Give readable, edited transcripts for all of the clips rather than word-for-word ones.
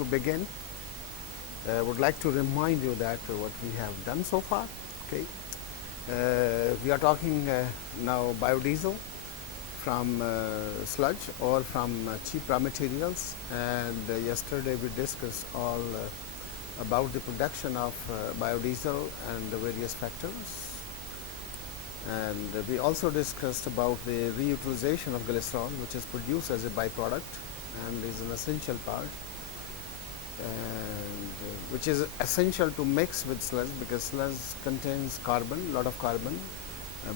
to begin, would like to remind you that what we have done so far. Okay, we are talking now biodiesel from sludge or from cheap raw materials, and yesterday we discussed all about the production of biodiesel and the various factors, and we also discussed about the reutilization of glycerol, which is produced as a byproduct and is an essential part, and which is essential to mix with sludge, because sludge contains carbon, lot of carbon,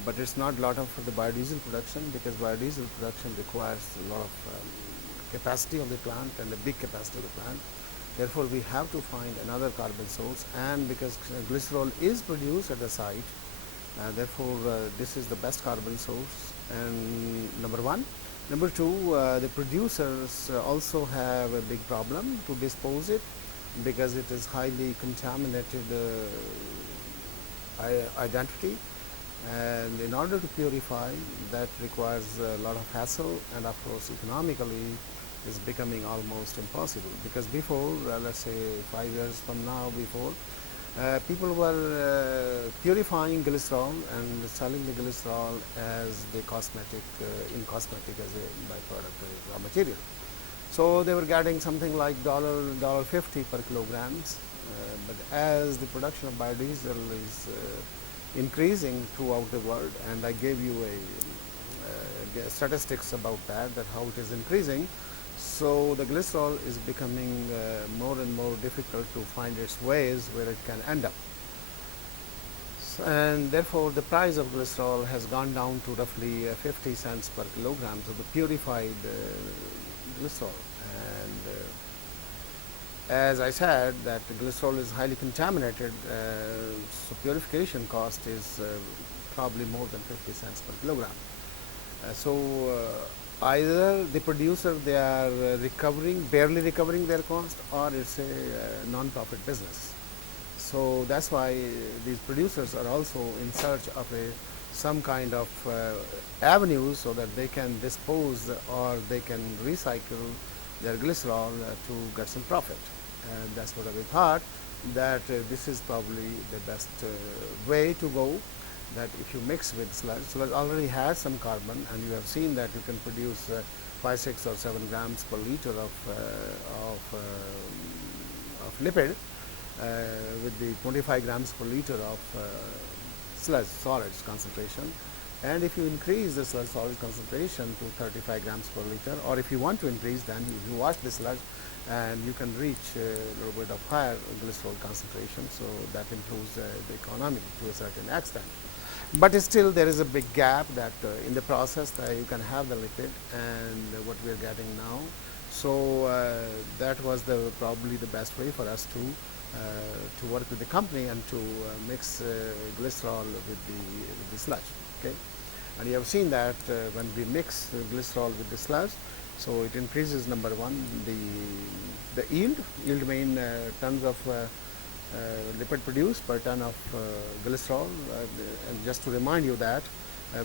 but it's not lot of the biodiesel production, because biodiesel production requires a lot of capacity of the plant and a big capacity of the plant. Therefore, we have to find another carbon source, and because glycerol is produced at the site, therefore this is the best carbon source, and number one. Number two, the producers also have a big problem to dispose it, because it is highly contaminated identity, and in order to purify, that requires a lot of hassle, and of course economically is becoming almost impossible, because before, let's say 5 years from now, before, people were purifying glycerol and selling the glycerol as the cosmetic, in cosmetic as a byproduct, a raw material. So they were getting something like $1.50 per kilograms, but as the production of biodiesel is increasing throughout the world, and I gave you a statistics about that how it is increasing. So the glycerol is becoming more and more difficult to find its ways where it can end up. And therefore, the price of glycerol has gone down to roughly 50 cents per kilogram, so the purified glycerol. And as I said, that the glycerol is highly contaminated, so purification cost is probably more than 50 cents per kilogram. Either the producer, they are barely recovering their cost, or it's a non-profit business. So that's why these producers are also in search of some kind of avenues so that they can dispose or they can recycle their glycerol to get some profit. And that's what we thought, that this is probably the best way to go, that if you mix with sludge already has some carbon, and you have seen that you can produce 5, 6 or 7 grams per liter of lipid with the 25 grams per liter of sludge solids concentration. And if you increase the sludge solid concentration to 35 grams per liter, or if you want to increase, then you wash the sludge and you can reach a little bit of higher glycerol concentration, so that improves the economy to a certain extent. But still there is a big gap, that in the process you can have the lipid and what we are getting now. So that was probably the best way for us to work with the company and to mix glycerol with the sludge. Okay, and you have seen that when we mix glycerol with the sludge, so it increases, number one, the yield mean tons of lipid produced per ton of glycerol. And just to remind you that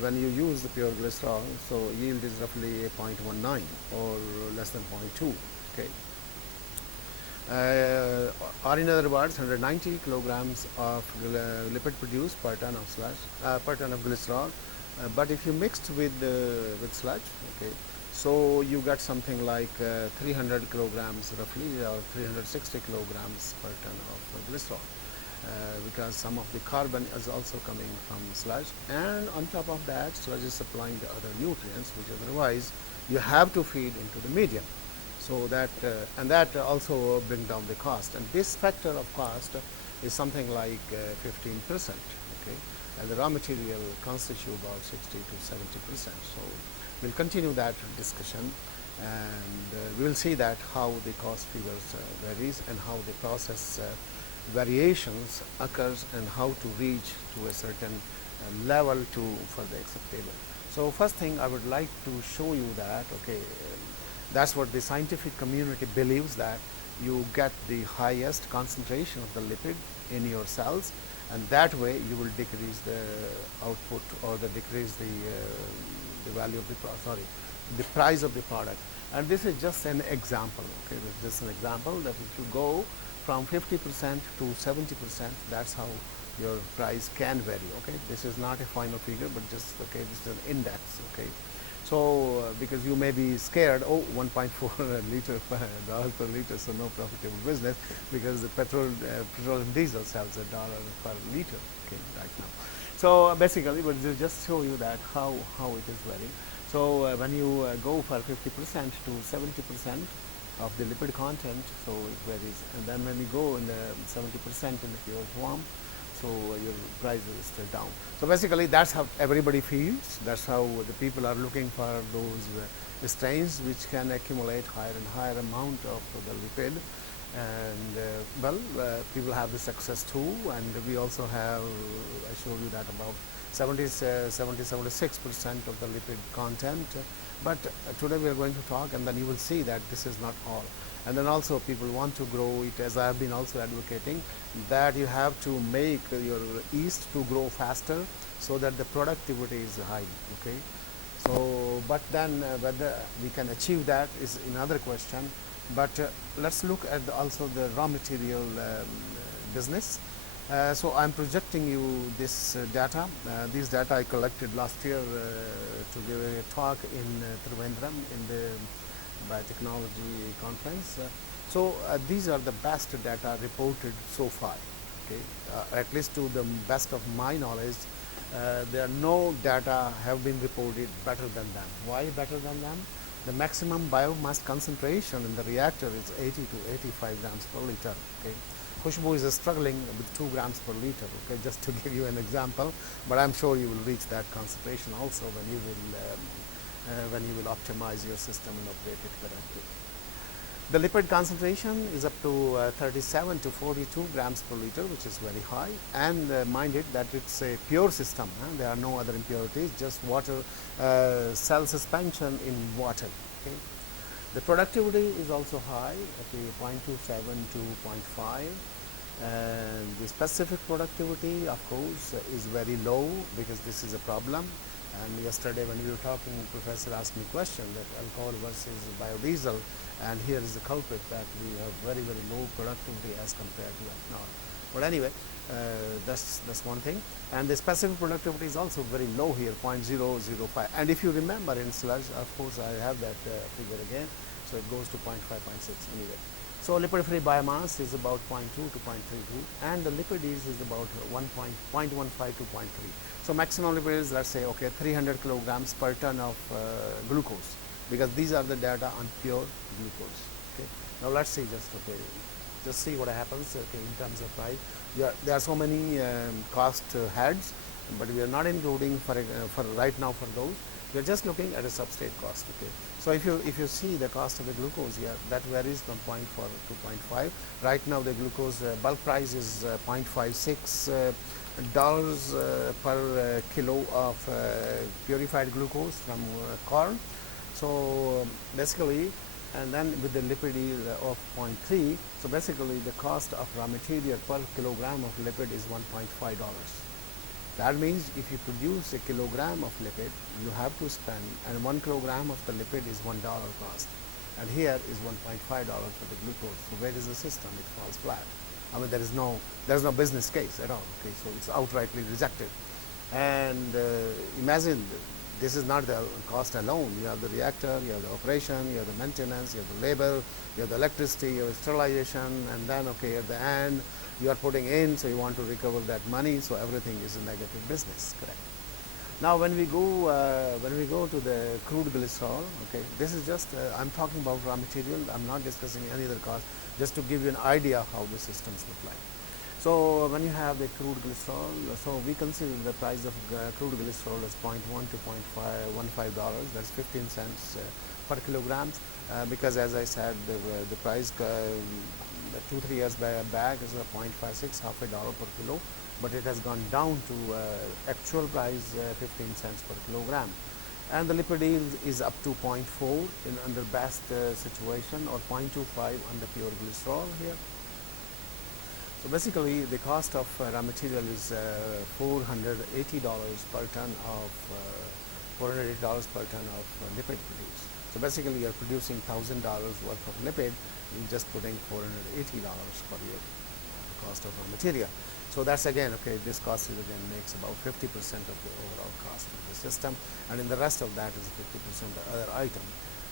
when you use the pure glycerol, so yield is roughly 0.19 or less than 0.2. Okay. Or in other words, 190 kilograms of lipid produced per ton of sludge, per ton of glycerol. But if you mixed with sludge, okay, so you get something like 300 kilograms roughly, or 360 kilograms per ton of glycerol, because some of the carbon is also coming from sludge, and on top of that, sludge is supplying the other nutrients which otherwise you have to feed into the medium. So that and that also bring down the cost, and this factor of cost is something like 15%. Okay, and the raw material constitute about 60 to 70%. So we'll continue that discussion, and we will see that how the cost figures varies, and how the process variations occurs, and how to reach to a certain level to further acceptable. So first thing I would like to show you that, okay, that's what the scientific community believes, that you get the highest concentration of the lipid in your cells, and that way you will decrease the output, or decrease the value of the the price of the product. And this is just an example. Okay, this is just an example that if you go from 50% to 70%, that's how your price can vary. Okay, this is not a final figure, but just okay, this is an index. Okay, so because you may be scared, oh, 1.4 liter dollars per liter, so no profitable business, because the petrol and diesel sells $1 per liter. Okay, right now. So basically, but to just show you that how it is varying. So when you go for 50% to 70% of the lipid content, so it varies. And then when you go in the 70% in the pure form, so your price is still down. So basically, that's how everybody feels. That's how the people are looking for those strains which can accumulate higher and higher amount of the lipid. And people have the success too, and we also have, I showed you that about 76% of the lipid content. But today we are going to talk, and then you will see that this is not all. And then also people want to grow it, as I have been also advocating, that you have to make your yeast to grow faster so that the productivity is high. Okay, so but then whether we can achieve that is another question. But let's look at also the raw material business. So I'm projecting you this data. These data I collected last year to give a talk in Trivandrum in the biotechnology conference. So these are the best data reported so far. Okay, at least to the best of my knowledge, there are no data have been reported better than them. Why better than them? The maximum biomass concentration in the reactor is 80 to 85 grams per liter. Okay, Khushbu is struggling with 2 grams per liter. Okay, just to give you an example, but I'm sure you will reach that concentration also when you will optimize your system and operate it correctly. The lipid concentration is up to 37 to 42 grams per liter, which is very high. And mind it that it's a pure system. There are no other impurities, just water, cell suspension in water. Okay. The productivity is also high, okay, 0.27 to 0.5. And the specific productivity, of course, is very low, because this is a problem. And yesterday when we were talking, the professor asked me a question that alcohol versus biodiesel, and here is the culprit that we have very, very low productivity as compared to ethanol. But anyway, that's one thing. And the specific productivity is also very low here, 0.005. And if you remember in sludge, of course, I have that figure again, so it goes to 0.5, 0.6 anyway. So lipid-free biomass is about 0.2 to 0.32, and the lipid is about 0.15 to 0.3. So maximum lipid is, let's say, okay, 300 kilograms per ton of glucose, because these are the data on pure glucose. Okay. Now let's see just see what happens. Okay, in terms of price, there are so many cost heads, but we are not including for right now for those. We are just looking at a substrate cost. Okay. So if you see the cost of the glucose here, that varies from 0.4 to 0.5. Right now the glucose bulk price is $0.56 per kilo of purified glucose from corn. So basically, and then with the lipid yield of 0.3, so basically the cost of raw material per kilogram of lipid is $1.5. That means if you produce a kilogram of lipid, you have to spend, and 1 kilogram of the lipid is $1 cost, and here is $1.5 for the glucose. So where is the system? It falls flat. I mean, there is no business case at all. Okay, so it's outrightly rejected. And imagine, this is not the cost alone. You have the reactor, you have the operation, you have the maintenance, you have the labor, you have the electricity, you have sterilization, and then okay, at the end you are putting in, so you want to recover that money, so everything is a negative business, correct? Now when we go to the crude glycerol, okay, this is just I'm talking about raw material. I'm not discussing any other cost, just to give you an idea how the systems look like. So when you have the crude glycerol, so we consider the price of crude glycerol as $0.1 to $0.15. That's 15 cents per kilogram, because as I said, the price 2-3 years back is a 0.56, half a dollar per kilo, but it has gone down to actual price 15 cents per kilogram. And the lipid yield is up to 0.4 in under best situation, or 0.25 under pure glycerol here. So basically, the cost of raw material is $480 per ton of lipid produced. So basically, you're producing $1,000 worth of lipid, you're just putting $480 per year cost of raw material. So that's again, okay, this cost is again makes about 50% of the overall cost of the system, and in the rest of that is 50% the other item.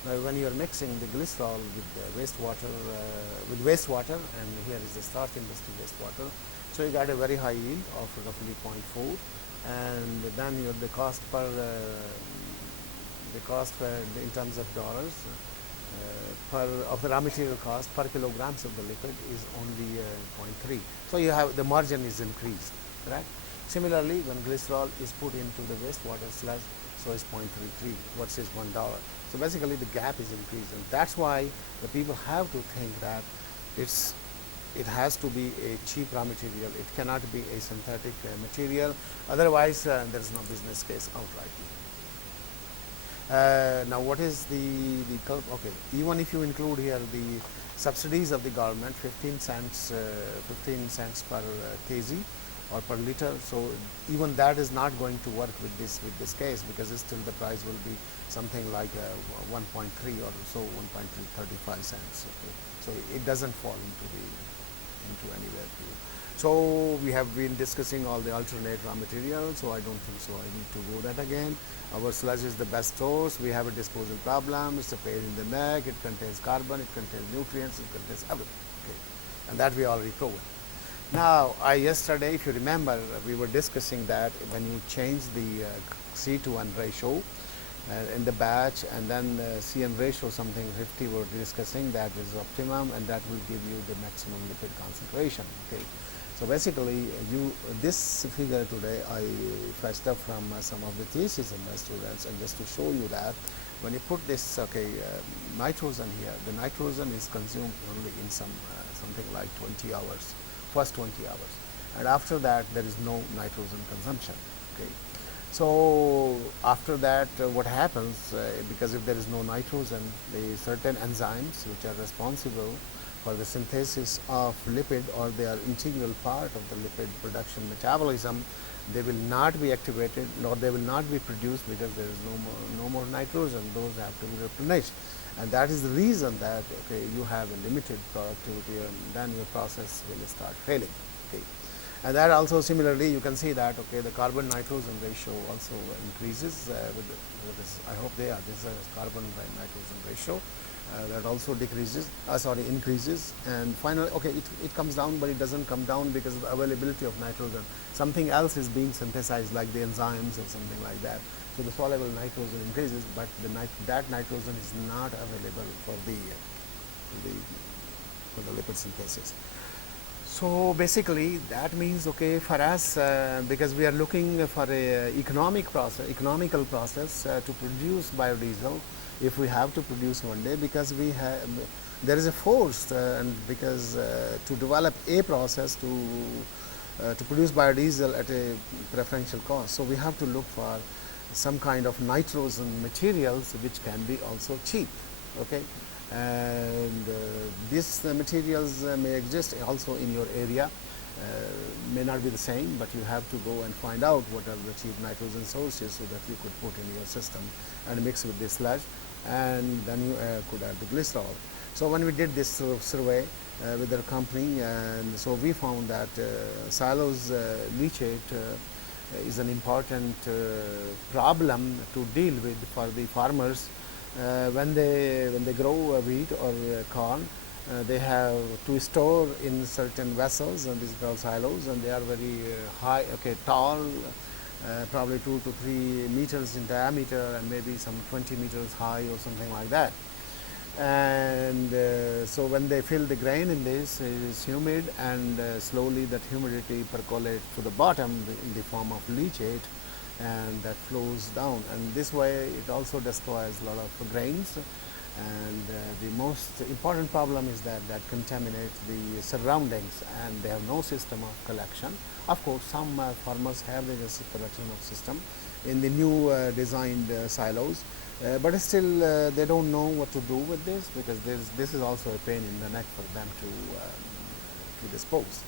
Now, when you're mixing the glycerol with the wastewater, and here is the starch industry wastewater, so you got a very high yield of roughly 0.4, and then the cost per in terms of dollars of the raw material cost per kilograms of the liquid is only 0.3. So you have the margin is increased, right? Similarly, when glycerol is put into the wastewater sludge, so it's 0.33 versus $1. So basically, the gap is increased, and that's why the people have to think that it has to be a cheap raw material. It cannot be a synthetic material. Otherwise, there is no business case outright. Now, what is the okay? Even if you include here the subsidies of the government, 15 cents per kg or per liter. So even that is not going to work with this case, because still the price will be something like 1.3 or so, 1.35 cents. Okay, so it doesn't fall into anywhere. So we have been discussing all the alternate raw materials, so I don't think so I need to go that again. Our sludge is the best source. We have a disposal problem. It's a pain in the neck. It contains carbon. It contains nutrients. It contains everything. Okay, and that we already proven. Now, yesterday, if you remember, we were discussing that when you change the C/N ratio in the batch, and then CN ratio something 50, we were discussing that is optimum, and that will give you the maximum lipid concentration. Okay. So basically, this figure today I fetched up from some of the thesis of my students, and just to show you that when you put this nitrogen here, the nitrogen is consumed only in something like 20 hours, first 20 hours, and after that there is no nitrogen consumption. Okay. So after that, what happens? Because if there is no nitrogen, the certain enzymes which are responsible for the synthesis of lipid, or they are integral part of the lipid production metabolism, they will not be activated, nor they will not be produced, because there is no more nitrogen. Those have to be replenished, and that is the reason that okay, you have a limited productivity, and then your process will start failing. Okay. And that also similarly you can see that okay, the carbon nitrogen ratio also increases with this. I hope this is carbon by nitrogen ratio. That also increases, and finally, okay, it comes down, but it doesn't come down because of the availability of nitrogen. Something else is being synthesized, like the enzymes or something like that. So the soluble nitrogen increases, but that nitrogen is not available for the lipid synthesis. So basically, that means okay for us, because we are looking for a economical process to produce biodiesel. If we have to produce one day, because there is a force, and because to develop a process to produce biodiesel at a preferential cost, so we have to look for some kind of nitrogen materials which can be also cheap. Okay, and these materials may exist also in your area. May not be the same, but you have to go and find out what are the cheap nitrogen sources, so that you could put in your system and mix with this sludge, and then you could add the glycerol. So when we did this survey with our company, and so we found that silos leachate is an important problem to deal with for the farmers when they grow wheat or corn. They have to store in certain vessels, and these are called silos, and they are very high, tall, probably 2 to 3 meters in diameter, and maybe some 20 meters high or something like that. And so when they fill the grain in this, it is humid, and slowly that humidity percolates to the bottom in the form of leachate, and that flows down, and this way it also destroys a lot of grains. And the most important problem is that contaminates the surroundings, and they have no system of collection. Of course, some farmers have the collection of system in the new designed silos, but still they don't know what to do with this, because this is also a pain in the neck for them to dispose.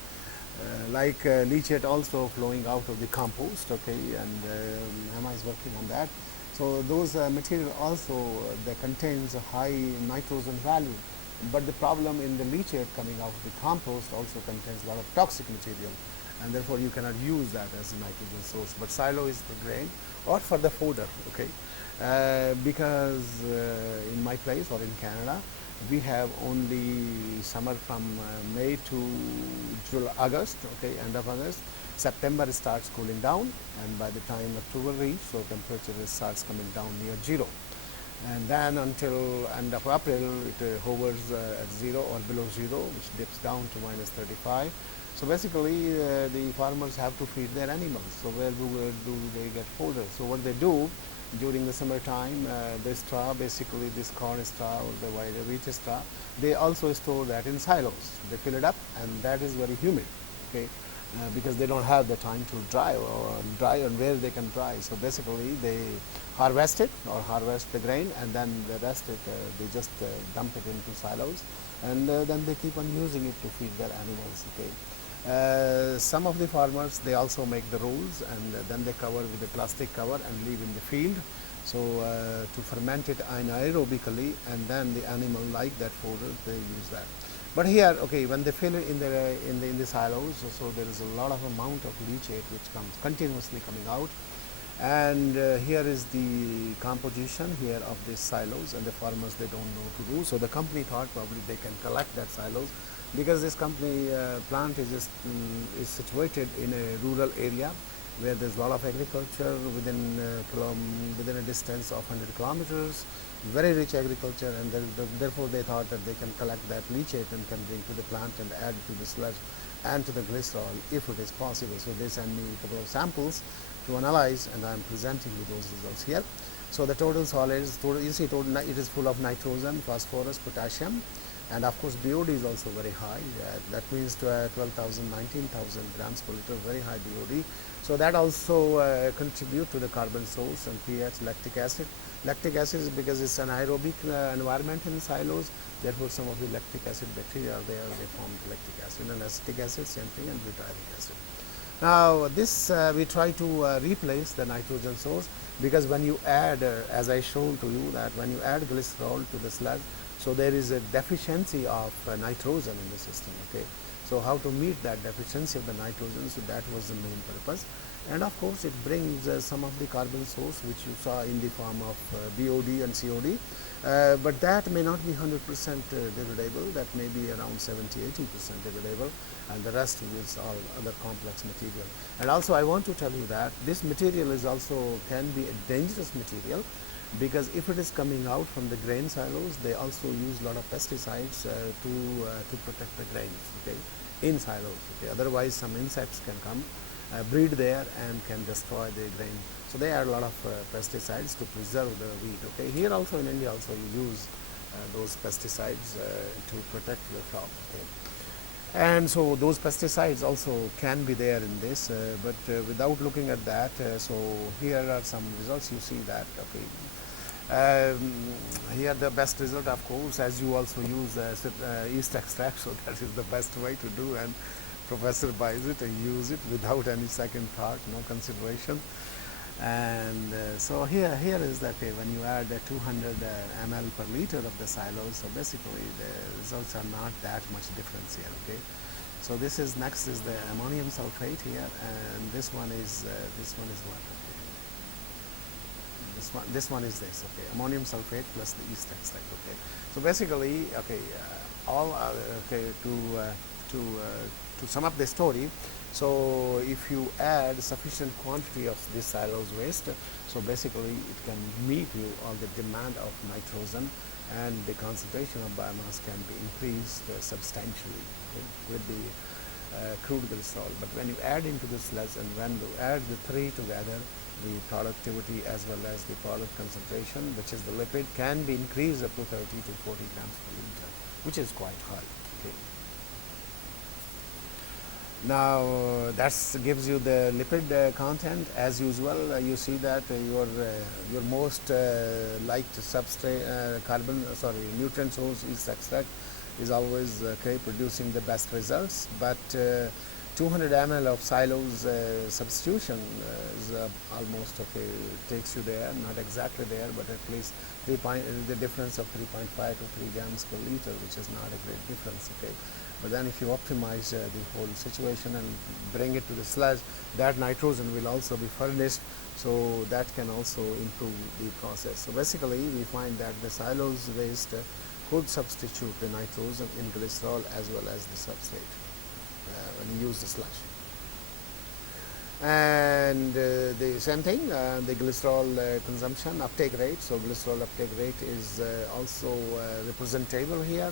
Like leachate also flowing out of the compost, okay, and Emma is working on that. So those material also they contains a high nitrogen value, but the problem in the leachate coming out of the compost also contains a lot of toxic material, and therefore you cannot use that as a nitrogen source. But silo is for grain or for the fodder, okay? Because in my place or in Canada, we have only summer from May to July, August, okay, end of August. September starts cooling down, and by the time October reaches, so temperature starts coming down near zero. And then until end of April, it hovers at zero or below zero, which dips down to minus 35. So basically, the farmers have to feed their animals. So where do they get fodder? So what they do during the summertime, the straw, basically this corn straw or the wheat straw, they also store that in silos. They fill it up, and that is very humid, okay, because they don't have the time to dry and where they can dry. So basically, they harvest it or harvest the grain, and then the rest they just dump it into silos, and then they keep on using it to feed their animals, okay. Some of the farmers, they also make the rolls, and then they cover with a plastic cover and leave in the field, so to ferment it anaerobically, and then the animal like that fodder, they use that. But here, okay, when they fill it in the silos, so there is a lot of amount of leachate which comes continuously coming out, and here is the composition here of these silos, and the farmers, they don't know to do. So the company thought probably they can collect that silos, because this company plant is situated in a rural area where there's a lot of agriculture within a distance of 100 kilometers, very rich agriculture, and therefore they thought that they can collect that leachate and can bring to the plant and add to the sludge and to the glycerol if it is possible. So they send me a couple of samples to analyze, and I'm presenting you those results here. So the total solids, you see, it is full of nitrogen, phosphorus, potassium, and of course BOD is also very high. That means 12,000, 19,000 grams per liter, very high BOD. So that also contribute to the carbon source and pH, lactic acid. Lactic acid is because it's an aerobic environment in silos, therefore some of the lactic acid bacteria are there, they form lactic acid, and acetic acid, same thing, and butyric acid. Now this we try to replace the nitrogen source, because when you add, as I showed to you, that when you add glycerol to the sludge, so there is a deficiency of nitrogen in the system, okay. So how to meet that deficiency of the nitrogen, so that was the main purpose. And of course it brings some of the carbon source which you saw in the form of BOD and COD, but that may not be 100% degradable, that may be around 70-80% degradable, and the rest is all other complex material. And also I want to tell you that this material is also can be a dangerous material, because if it is coming out from the grain silos, they also use a lot of pesticides to protect the grains, okay, in silos, okay. Otherwise some insects can come, breed there, and can destroy the grain. So they add a lot of pesticides to preserve the wheat, okay. Here also in India also you use those pesticides to protect your crop, okay. And so those pesticides also can be there in this, but without looking at that, so here are some results. You see that, okay. Here the best result, of course, as you also use yeast extract, so that is the best way to do, and professor buys it and use it without any second thought, no consideration. And so here is that when you add 200 ml per liter of the silos, so basically the results are not that much difference here, okay. So this is, next is the ammonium sulfate here, and this one is what, okay. This one is this, okay, ammonium sulfate plus the yeast extract, okay. So basically, okay, okay, to sum up the story, so if you add sufficient quantity of this silos waste, so basically it can meet you all the demand of nitrogen, and the concentration of biomass can be increased substantially, okay, with the crude glycerol. But when you add into the sludge, and when you add the three together, the productivity as well as the product concentration, which is the lipid, can be increased up to 30 to 40 grams per liter, which is quite high, okay. Now that gives you the lipid content. As usual, you see that your most liked substrate nutrient source is extract, is always producing the best results. But 200 ml of xylose substitution is almost okay, takes you there, not exactly there, but at least the difference of 3.5 to 3 grams per liter, which is not a great difference, okay. But then if you optimize the whole situation and bring it to the sludge, that nitrogen will also be furnished, so that can also improve the process. So basically we find that the xylose waste could substitute the nitrogen in glycerol as well as the substrate when you use the sludge. And the same thing, the glycerol consumption uptake rate. So glycerol uptake rate is also representable here.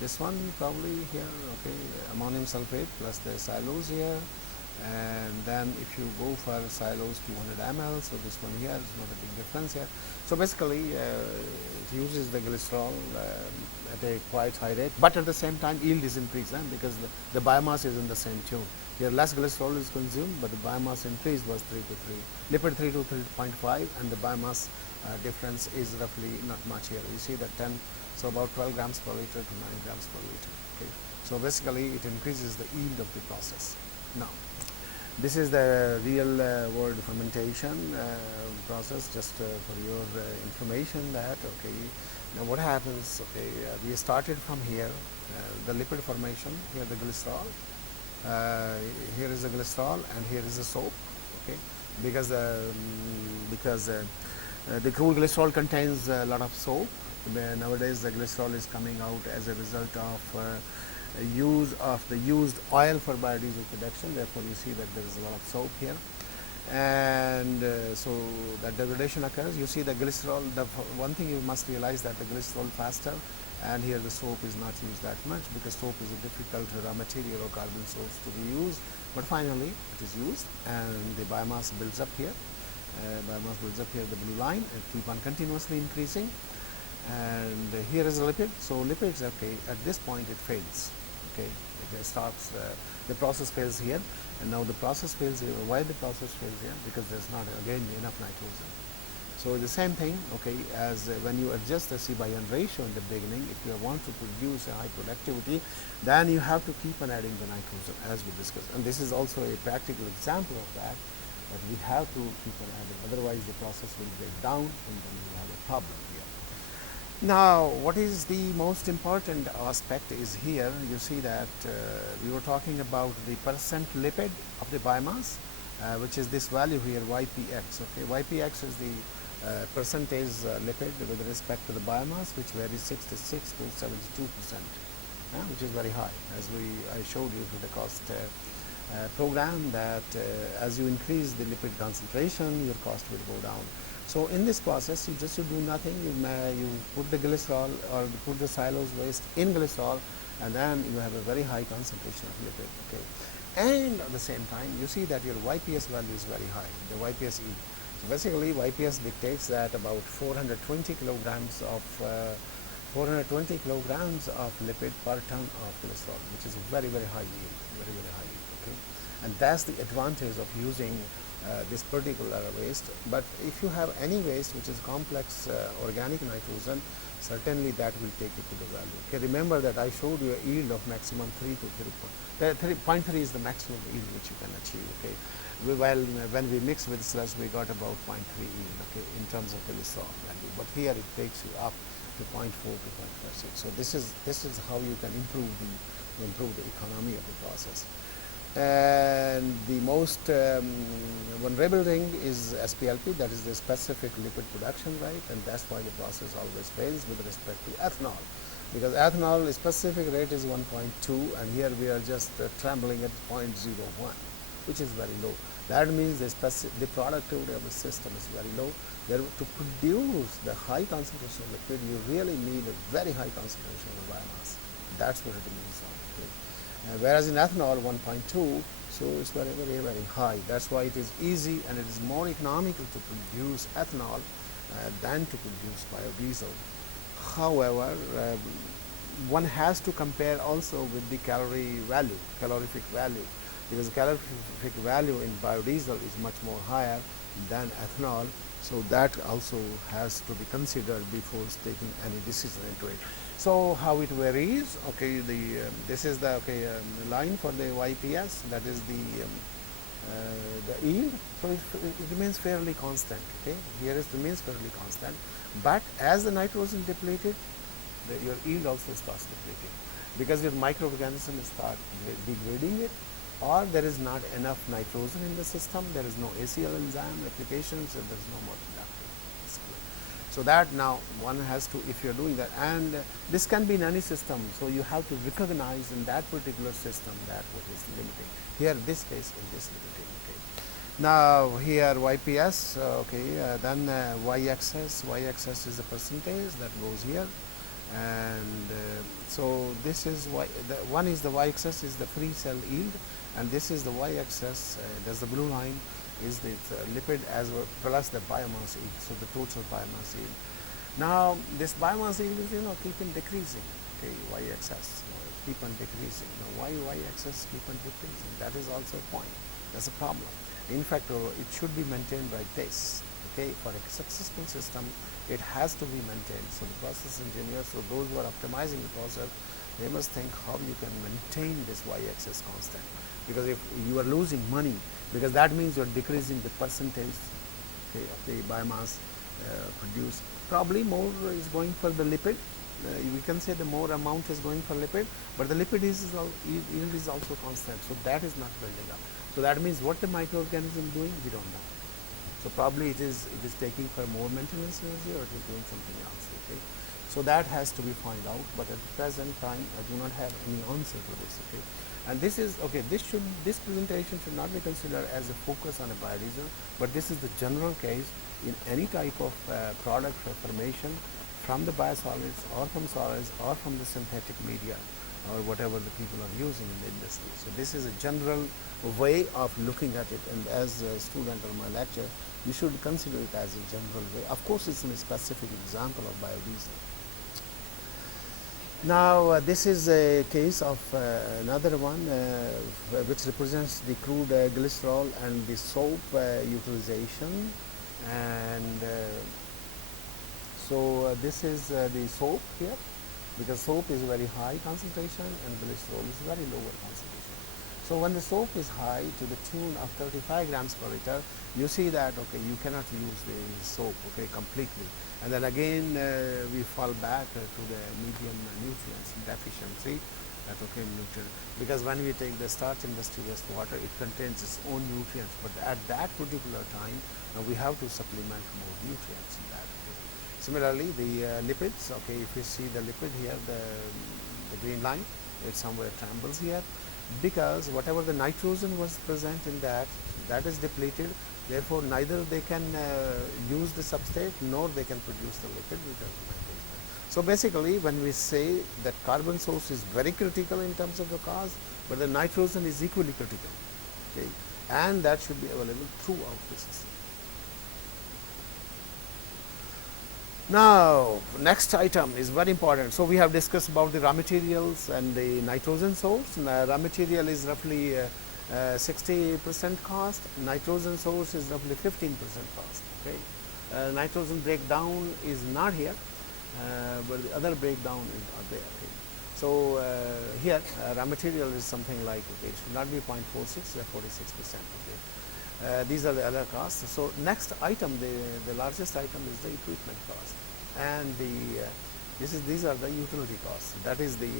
This one probably here, okay, ammonium sulfate plus the xylose here. And then if you go for xylose 200 ml, so this one here is not a big difference here. So basically it uses the glycerol at a quite high rate, but at the same time yield is increased because the biomass is in the same tune. Here less glycerol is consumed, but the biomass increase was 3 to 3, lipid 3 to 3.5, and the biomass difference is roughly not much here. You see that 10, so about 12 grams per liter to 9 grams per liter. Okay, so basically it increases the yield of the process. Now, this is the real world fermentation process, just for your information that, okay, now what happens, okay, we started from here, the lipid formation, here the glycerol, here is the glycerol and here is the soap, okay, because the crude glycerol contains a lot of soap. Nowadays the glycerol is coming out as a result of use of the used oil for biodiesel production. Therefore you see that there is a lot of soap here, and so that degradation occurs. You see the glycerol, the one thing you must realize that the glycerol faster, and here the soap is not used that much because soap is a difficult raw material or carbon source to be used, but finally it is used and the biomass builds up here. Biomass builds up here, the blue line, and keep on continuously increasing. And here is a lipid. So lipids, okay, at this point it fails. Okay, it stops. The process fails here, and now the process fails here. Why the process fails here? Because there's not again enough nitrogen. So the same thing, okay, as when you adjust the C/N ratio in the beginning, if you want to produce a high productivity, then you have to keep on adding the nitrogen, as we discussed. And this is also a practical example of that. But we have to keep on adding. Otherwise, the process will break down, and then we have a problem here. Now, what is the most important aspect is here. You see that we were talking about the percent lipid of the biomass, which is this value here, YPX. Okay, YPX is the percentage lipid with respect to the biomass, which varies 66 to 72%, which is very high. As I showed you for the cost program, that as you increase the lipid concentration, your cost will go down. So in this process, you do nothing. You put the glycerol or put the xylose waste in glycerol, and then you have a very high concentration of lipid. Okay, and at the same time, you see that your YPS value is very high, the YPS yield. So basically, YPS dictates that about 420 kilograms of lipid per ton of glycerol, which is a very high yield, very high yield. Okay, and that's the advantage of using this particular waste. But if you have any waste which is complex organic nitrogen, certainly that will take it to the value. Okay, remember that I showed you a yield of maximum 3 to 3.3 is the maximum yield which you can achieve. Okay, while when we mix with sludge, we got about 0.3 yield. Okay, in terms of glycerol value, but here it takes you up to 0.4 to 0.56. So this is how you can improve the economy of the process. And the most vulnerable thing is SPLP, that is the specific lipid production rate, and that's why the process always fails with respect to ethanol, because ethanol specific rate is 1.2, and here we are just trembling at 0.01, which is very low. That means the productivity of the system is very low. To produce the high concentration of liquid, you really need a very high concentration of biomass. That's what it means. Whereas in ethanol 1.2, so it's very high. That's why it is easy and it is more economical to produce ethanol than to produce biodiesel. However, one has to compare also with the calorific value, because the calorific value in biodiesel is much more higher than ethanol, So that also has to be considered before taking any decision into it. So how it varies? Okay, this is the line for the YPS. That is the yield. So it remains fairly constant. Okay, here it remains fairly constant. But as the nitrogen depleted, your yield also starts depleting, because your microorganisms start degrading it, or there is not enough nitrogen in the system, there is no ACL enzyme replication, so there is no more productive. So that now one has to, if you are doing that, and this can be in any system, so you have to recognize in that particular system that what is limiting. Here this case in this limiting. Okay. Now here YPS, then y-axis is the percentage that goes here, and so this is one is the y-axis is the free cell yield, and this is the y-axis, that's the blue line, is the lipid as well plus the biomass yield, so the total biomass yield. Now this biomass yield is keep on decreasing, okay, y-axis keep on decreasing. Now why y-axis keep on decreasing? That is also a point. That's a problem. In fact, it should be maintained like this. Okay, for a successful system, it has to be maintained. So the process engineers, so those who are optimizing the process, they must think how you can maintain this y-axis constant. Because if you are losing money, because that means you are decreasing the percentage, okay, of the biomass produced. Probably more is going for the lipid. We can say the more amount is going for lipid, but the lipid yield is also constant. So that is not building up. So that means what the microorganism doing, we don't know. So probably it is taking for more maintenance energy, or it is doing something else. Okay, so that has to be found out. But at the present time, I do not have any answer to this. Okay, and this is okay. This presentation should not be considered as a focus on a biodiesel, but this is the general case in any type of product formation from the biosolids or from solids or from the synthetic media, or whatever the people are using in the industry. So this is a general way of looking at it, and as a student of my lecture, you should consider it as a general way. Of course, it's a specific example of biodiesel. Now this is a case of another one which represents the crude glycerol and the soap utilization, and so this is the soap here, because soap is very high concentration and glycerol is very lower concentration. So when the soap is high to the tune of 35 grams per liter, you see that you cannot use the soap completely, and then again we fall back to the medium nutrients deficiency at nutrient, because when we take the starch industry wastewater, it contains its own nutrients, but at that particular time we have to supplement more nutrients in that. Similarly, the lipids, if you see the lipid here, the green line, it somewhere trembles here, because whatever the nitrogen was present in that is depleted. Therefore, neither they can use the substrate nor they can produce the lipid because of nitrogen. So basically, when we say that carbon source is very critical in terms of the cause, but the nitrogen is equally critical, okay, and that should be available throughout the system. Now, next item is very important. So we have discussed about the raw materials and the nitrogen source. Raw material is roughly 60% cost. Nitrogen source is roughly 15% cost. Okay, nitrogen breakdown is not here, but the other breakdown is not there. Okay. So here raw material is something like it should not be 0.46, 46%. Okay. These are the other costs. So next item, the largest item is the equipment cost, and these are the utility costs. That is the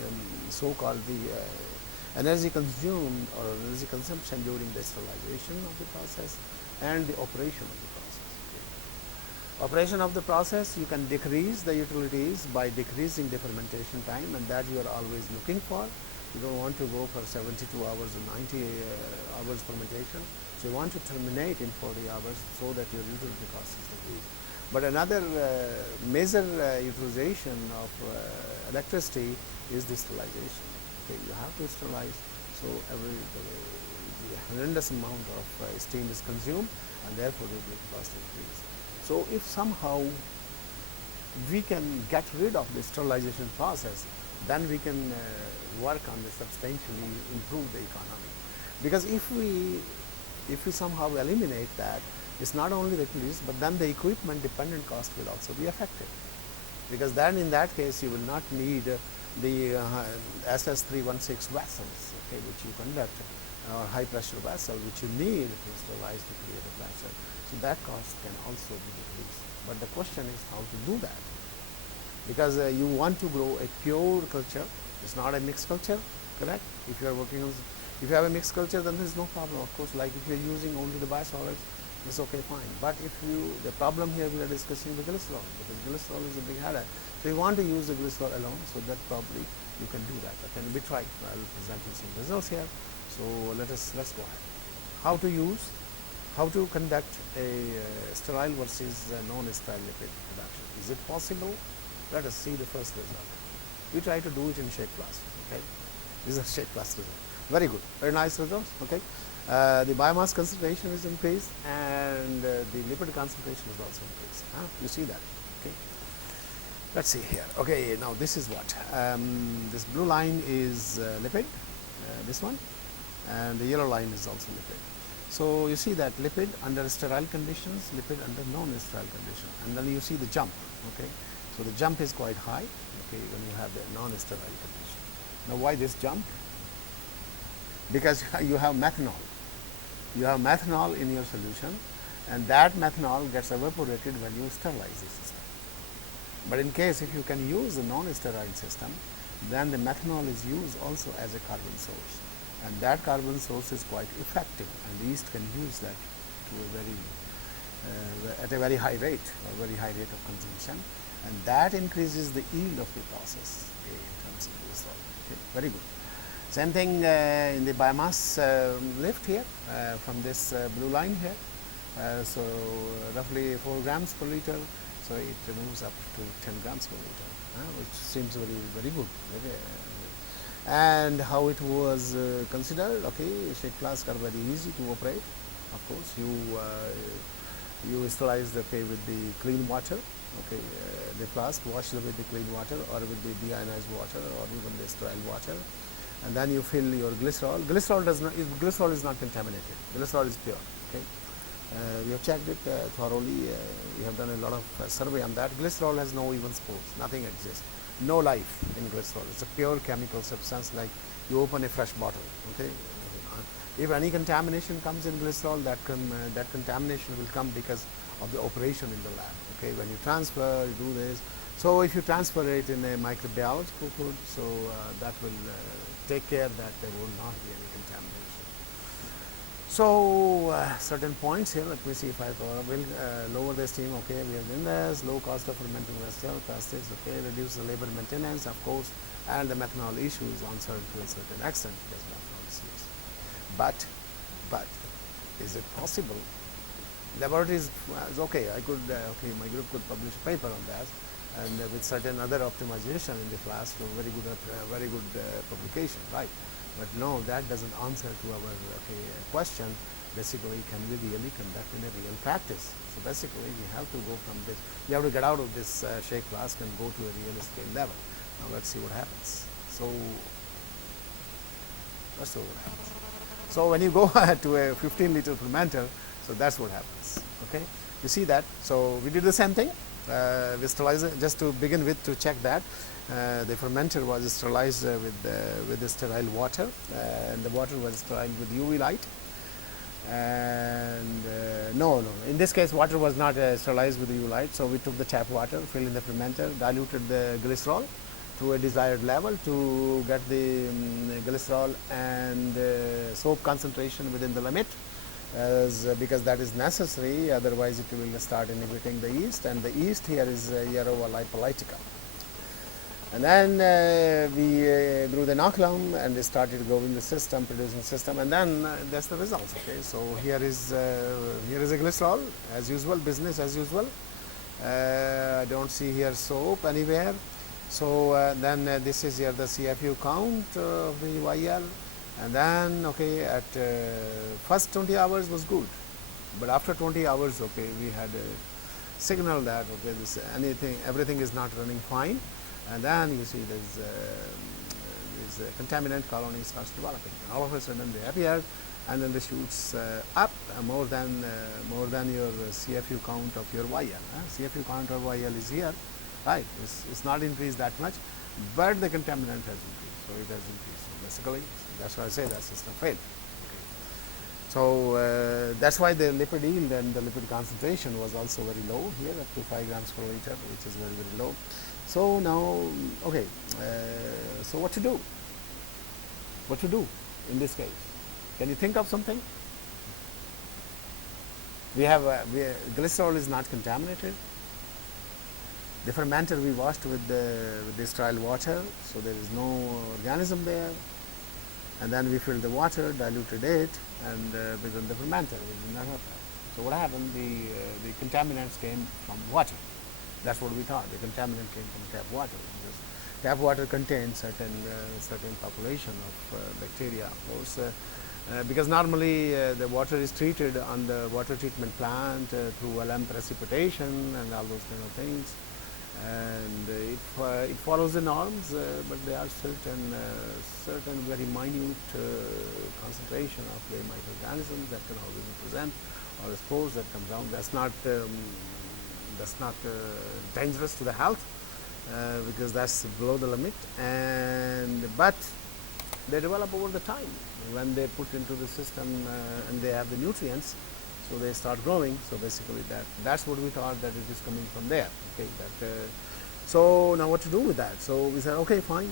so-called the energy consumed or energy consumption during the sterilization of the process and the operation of the process. Okay. Operation of the process, you can decrease the utilities by decreasing the fermentation time, and that you are always looking for. You don't want to go for 72 hours or 90 hours fermentation. So you want to terminate in 40 hours so that your utility cost is decreased. But another major utilization of electricity is the sterilization. Okay, you have to sterilize, so the horrendous amount of steam is consumed, and therefore the utility cost increases. So if somehow we can get rid of the sterilization process, then we can work on the substantially improve the economy. Because if we somehow eliminate that, It's not only the equipment, but then the equipment dependent cost will also be affected, because then in that case you will not need the SS316 vessels, okay, which you conduct, or high pressure vessel which you need to sterilize to create a pressure. So that cost can also be decreased. But the question is how to do that, because you want to grow a pure culture. It's not a mixed culture, correct? If you are working on, if you have a mixed culture, then there is no problem. Of course, like if you are using only the biosolids, it's okay, fine. But if you, the problem here we are discussing the glycerol, because glycerol is a big headache. So you want to use the glycerol alone, so that probably you can do that. Okay, we try. I will present you some results here. So let's go ahead. How to use, how to conduct a sterile versus non-sterile lipid production. Is it possible? Let us see the first result. We try to do it in shake flask. Okay, this is a shake flask result. Very good, very nice results. Okay, the biomass concentration is increased, and the lipid concentration is also increased. You see that? Okay, let's see here. Okay, now this is what this blue line is lipid, this one, and the yellow line is also lipid. So you see that lipid under sterile conditions, lipid under non-sterile conditions, and then you see the jump. Okay, so the jump is quite high. Okay, when you have the non-sterile condition. Now, why this jump? Because you have methanol. You have methanol in your solution, and that methanol gets evaporated when you sterilize the system. But in case if you can use the non-sterile system, then the methanol is used also as a carbon source, and that carbon source is quite effective, and the yeast can use that to a very at a very high rate, a very high rate of consumption, and that increases the yield of the process. Okay, in terms of this. Okay, very good. Same thing in the biomass lift here from this blue line here. So roughly 4 grams per liter. So it moves up to 10 grams per liter, which seems very good. And how it was considered? Okay, shake flasks are very easy to operate. Of course, you sterilize the with the clean water. Okay, the flask washed with the clean water or with the deionized water or even the sterile water, and then you fill your glycerol. Glycerol is not contaminated. Glycerol is pure. Okay, we have checked it thoroughly. We have done a lot of survey on that. Glycerol has no even spores. Nothing exists. No life in glycerol. It's a pure chemical substance, like you open a fresh bottle. Okay, if any contamination comes in glycerol, that contamination will come because of the operation in the lab. Okay, when you transfer, you do this. So if you transfer it in a microbiological food, so that will take care that there will not be any contamination. So certain points here. Let me see if I will lower the steam. Okay, we have done this. Low cost of fermenting vegetable plastics. Okay, reduce the labor maintenance, of course, and the methanol issue is answered to a certain extent because methanol is used. But is it possible? Laboratories is okay. I could my group could publish a paper on that, and with certain other optimization in the flask, so very good publication, right? But no, that doesn't answer to our question. Basically, can we really conduct in a real practice? So basically, we have to go from this. We have to get out of this shake flask and go to a real scale level. Now let's see what happens. So let's see what happens. So when you go to a 15-liter fermenter, so that's what happens. Okay, you see that. So we did the same thing. We sterilized it just to begin with, to check that the fermenter was sterilized with the sterile water, and the water was sterilized with UV light. And no, in this case water was not sterilized with UV light. So we took the tap water, filled in the fermenter, diluted the glycerol to a desired level to get the glycerol and soap concentration within the limit, because that is necessary, otherwise it will start inhibiting the yeast, and the yeast here is Yerova lipolytica. And then we grew the inoculum and started growing the system, producing system, and then that's the results. Okay, so here is a glycerol as usual, business as usual. I don't see here soap anywhere. So then this is here the CFU count of the YL, and then at first 20 hours was good, but after 20 hours we had a signal that everything is not running fine, and then you see this contaminant colony starts developing. All of a sudden they appear, and then this shoots up more than your CFU count of your YL. CFU count of YL is here, right? It's not increased that much, but the contaminant has increased, so it has increased. So basically, that's why I say that system failed. So that's why the lipid yield and the lipid concentration was also very low here, up to 5 grams per liter, which is very, very low. So now, okay, so what to do? What to do in this case? Can you think of something? We have glycerol is not contaminated. The fermenter we washed with the sterile water, so there is no organism there. And then we filled the water, diluted it, and within the fermenter. So what happened? The contaminants came from water. That's what we thought. The contaminant came from tap water. Because tap water contains certain population of bacteria, of course. Because normally the water is treated on the water treatment plant through LM precipitation and all those kind of things. And it follows the norms, but there are certain very minute concentration of the microorganisms that can always be present, or the spores that come down. That's not dangerous to the health because that's below the limit. But they develop over the time when they put into the system and they have the nutrients. So they start growing. So basically, that's what we thought, that it is coming from there. Okay, so now what to do with that? So we said, okay, fine.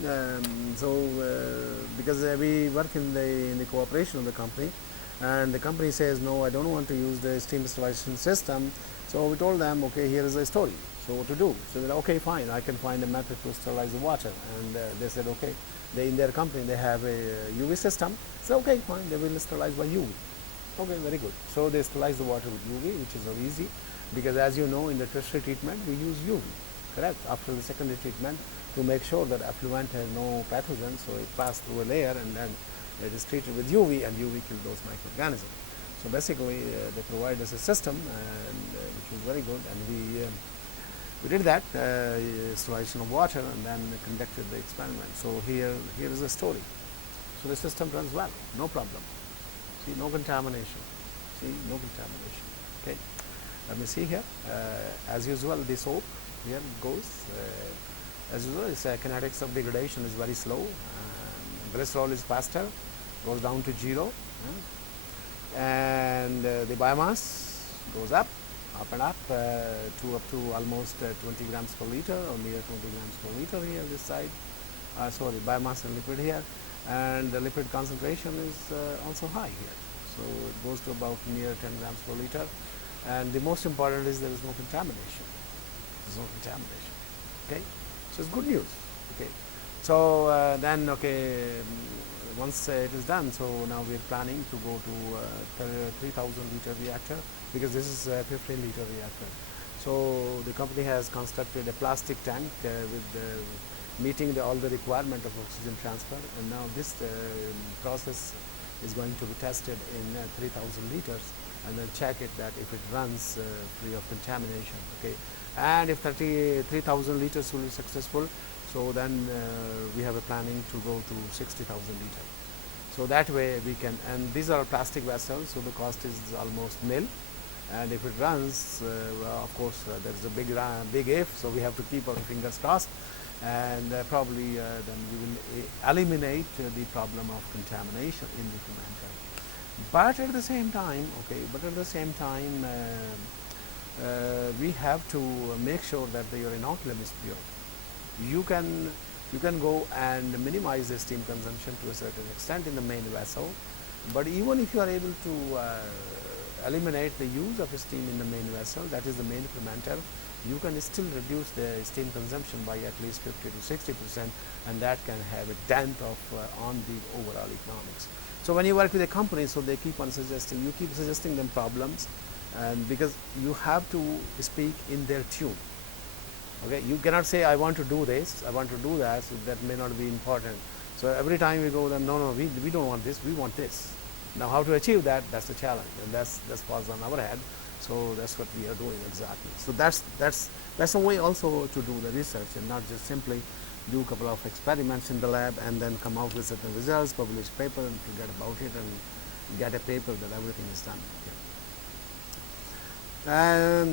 Because we work in the cooperation of the company, and the company says, no, I don't want to use the steam sterilization system. So we told them, okay, here is a story. So what to do? So they said, okay, fine, I can find a method to sterilize the water. And they said, okay, in their company they have a UV system. So okay, fine, they will sterilize by UV. Okay, very good. So they sterilize the water with UV, which is very easy, because as you know, in the tertiary treatment we use UV, correct? After the secondary treatment, to make sure that effluent has no pathogen, so it passes through a layer and then it is treated with UV, and UV kills those microorganisms. So basically, they provide us a system, which was very good, and we did that sterilization of water, and then conducted the experiment. So here is the story. So the system runs well, no problem. See, no contamination. See, no contamination. Okay. Let me see here. As usual, the soap here goes. As usual, its kinetics of degradation is very slow. Glycerol is faster, goes down to 0. And the biomass goes up and up to almost 20 grams per liter, or near 20 grams per liter here this side. Sorry, biomass and lipid here. And the lipid concentration is also high here. So it goes to about near 10 grams per liter. And the most important is there is no contamination. There is no contamination. Okay? So it's good news. Okay. So then, okay, once it is done, so now we are planning to go to 3,000 liter reactor, because this is a 15 liter reactor. So the company has constructed a plastic tank with meeting all the requirement of oxygen transfer, and now this process is going to be tested in 3,000 liters, and then check it that if it runs free of contamination. Okay, and if 3,000 liters will be successful, so then we have a planning to go to 60,000 liters. So that way we can, and these are plastic vessels, so the cost is almost nil. And if it runs, well, of course, there is a big if, so we have to keep our fingers crossed. And probably then we will eliminate the problem of contamination in the fermenter. But at the same time, we have to make sure that your inoculum is pure. You can go and minimize the steam consumption to a certain extent in the main vessel, but even if you are able to eliminate the use of steam in the main vessel, that is the main fermenter, you can still reduce the steam consumption by at least 50 to 60%, and that can have a dent on the overall economics. So when you work with a company, so they keep on suggesting, you keep suggesting them problems, and because you have to speak in their tune. Okay, you cannot say, I want to do this, I want to do that, so that may not be important. So every time we go to them, no, we don't want this, we want this. Now how to achieve that, that's the challenge, and that falls on our head. So that's what we are doing exactly. So that's a way also to do the research, and not just simply do a couple of experiments in the lab and then come out with certain results, publish paper and forget about it, get a paper that everything is done.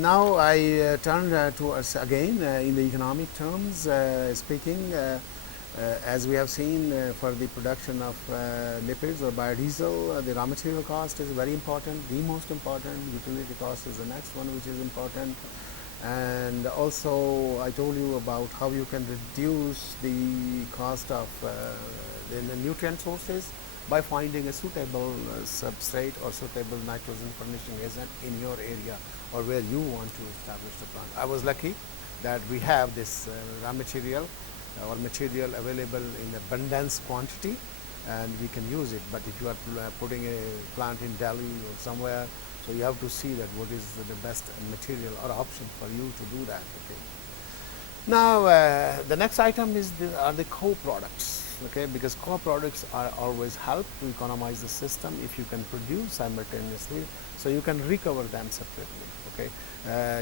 Now I turn towards again in the economic terms speaking. As we have seen for the production of lipids or biodiesel, the raw material cost is very important, the most important. Utility cost is the next one which is important. And also I told you about how you can reduce the cost of the nutrient sources by finding a suitable substrate or suitable nitrogen furnishing agent in your area or where you want to establish the plant. I was lucky that we have this raw material or material available in abundance quantity and we can use it. But if you are putting a plant in Delhi or somewhere, so you have to see that what is the best material or option for you to do that. Okay. Now the next item is are the co-products. Okay, because co-products are always help to economize the system if you can produce simultaneously, so you can recover them separately. Okay,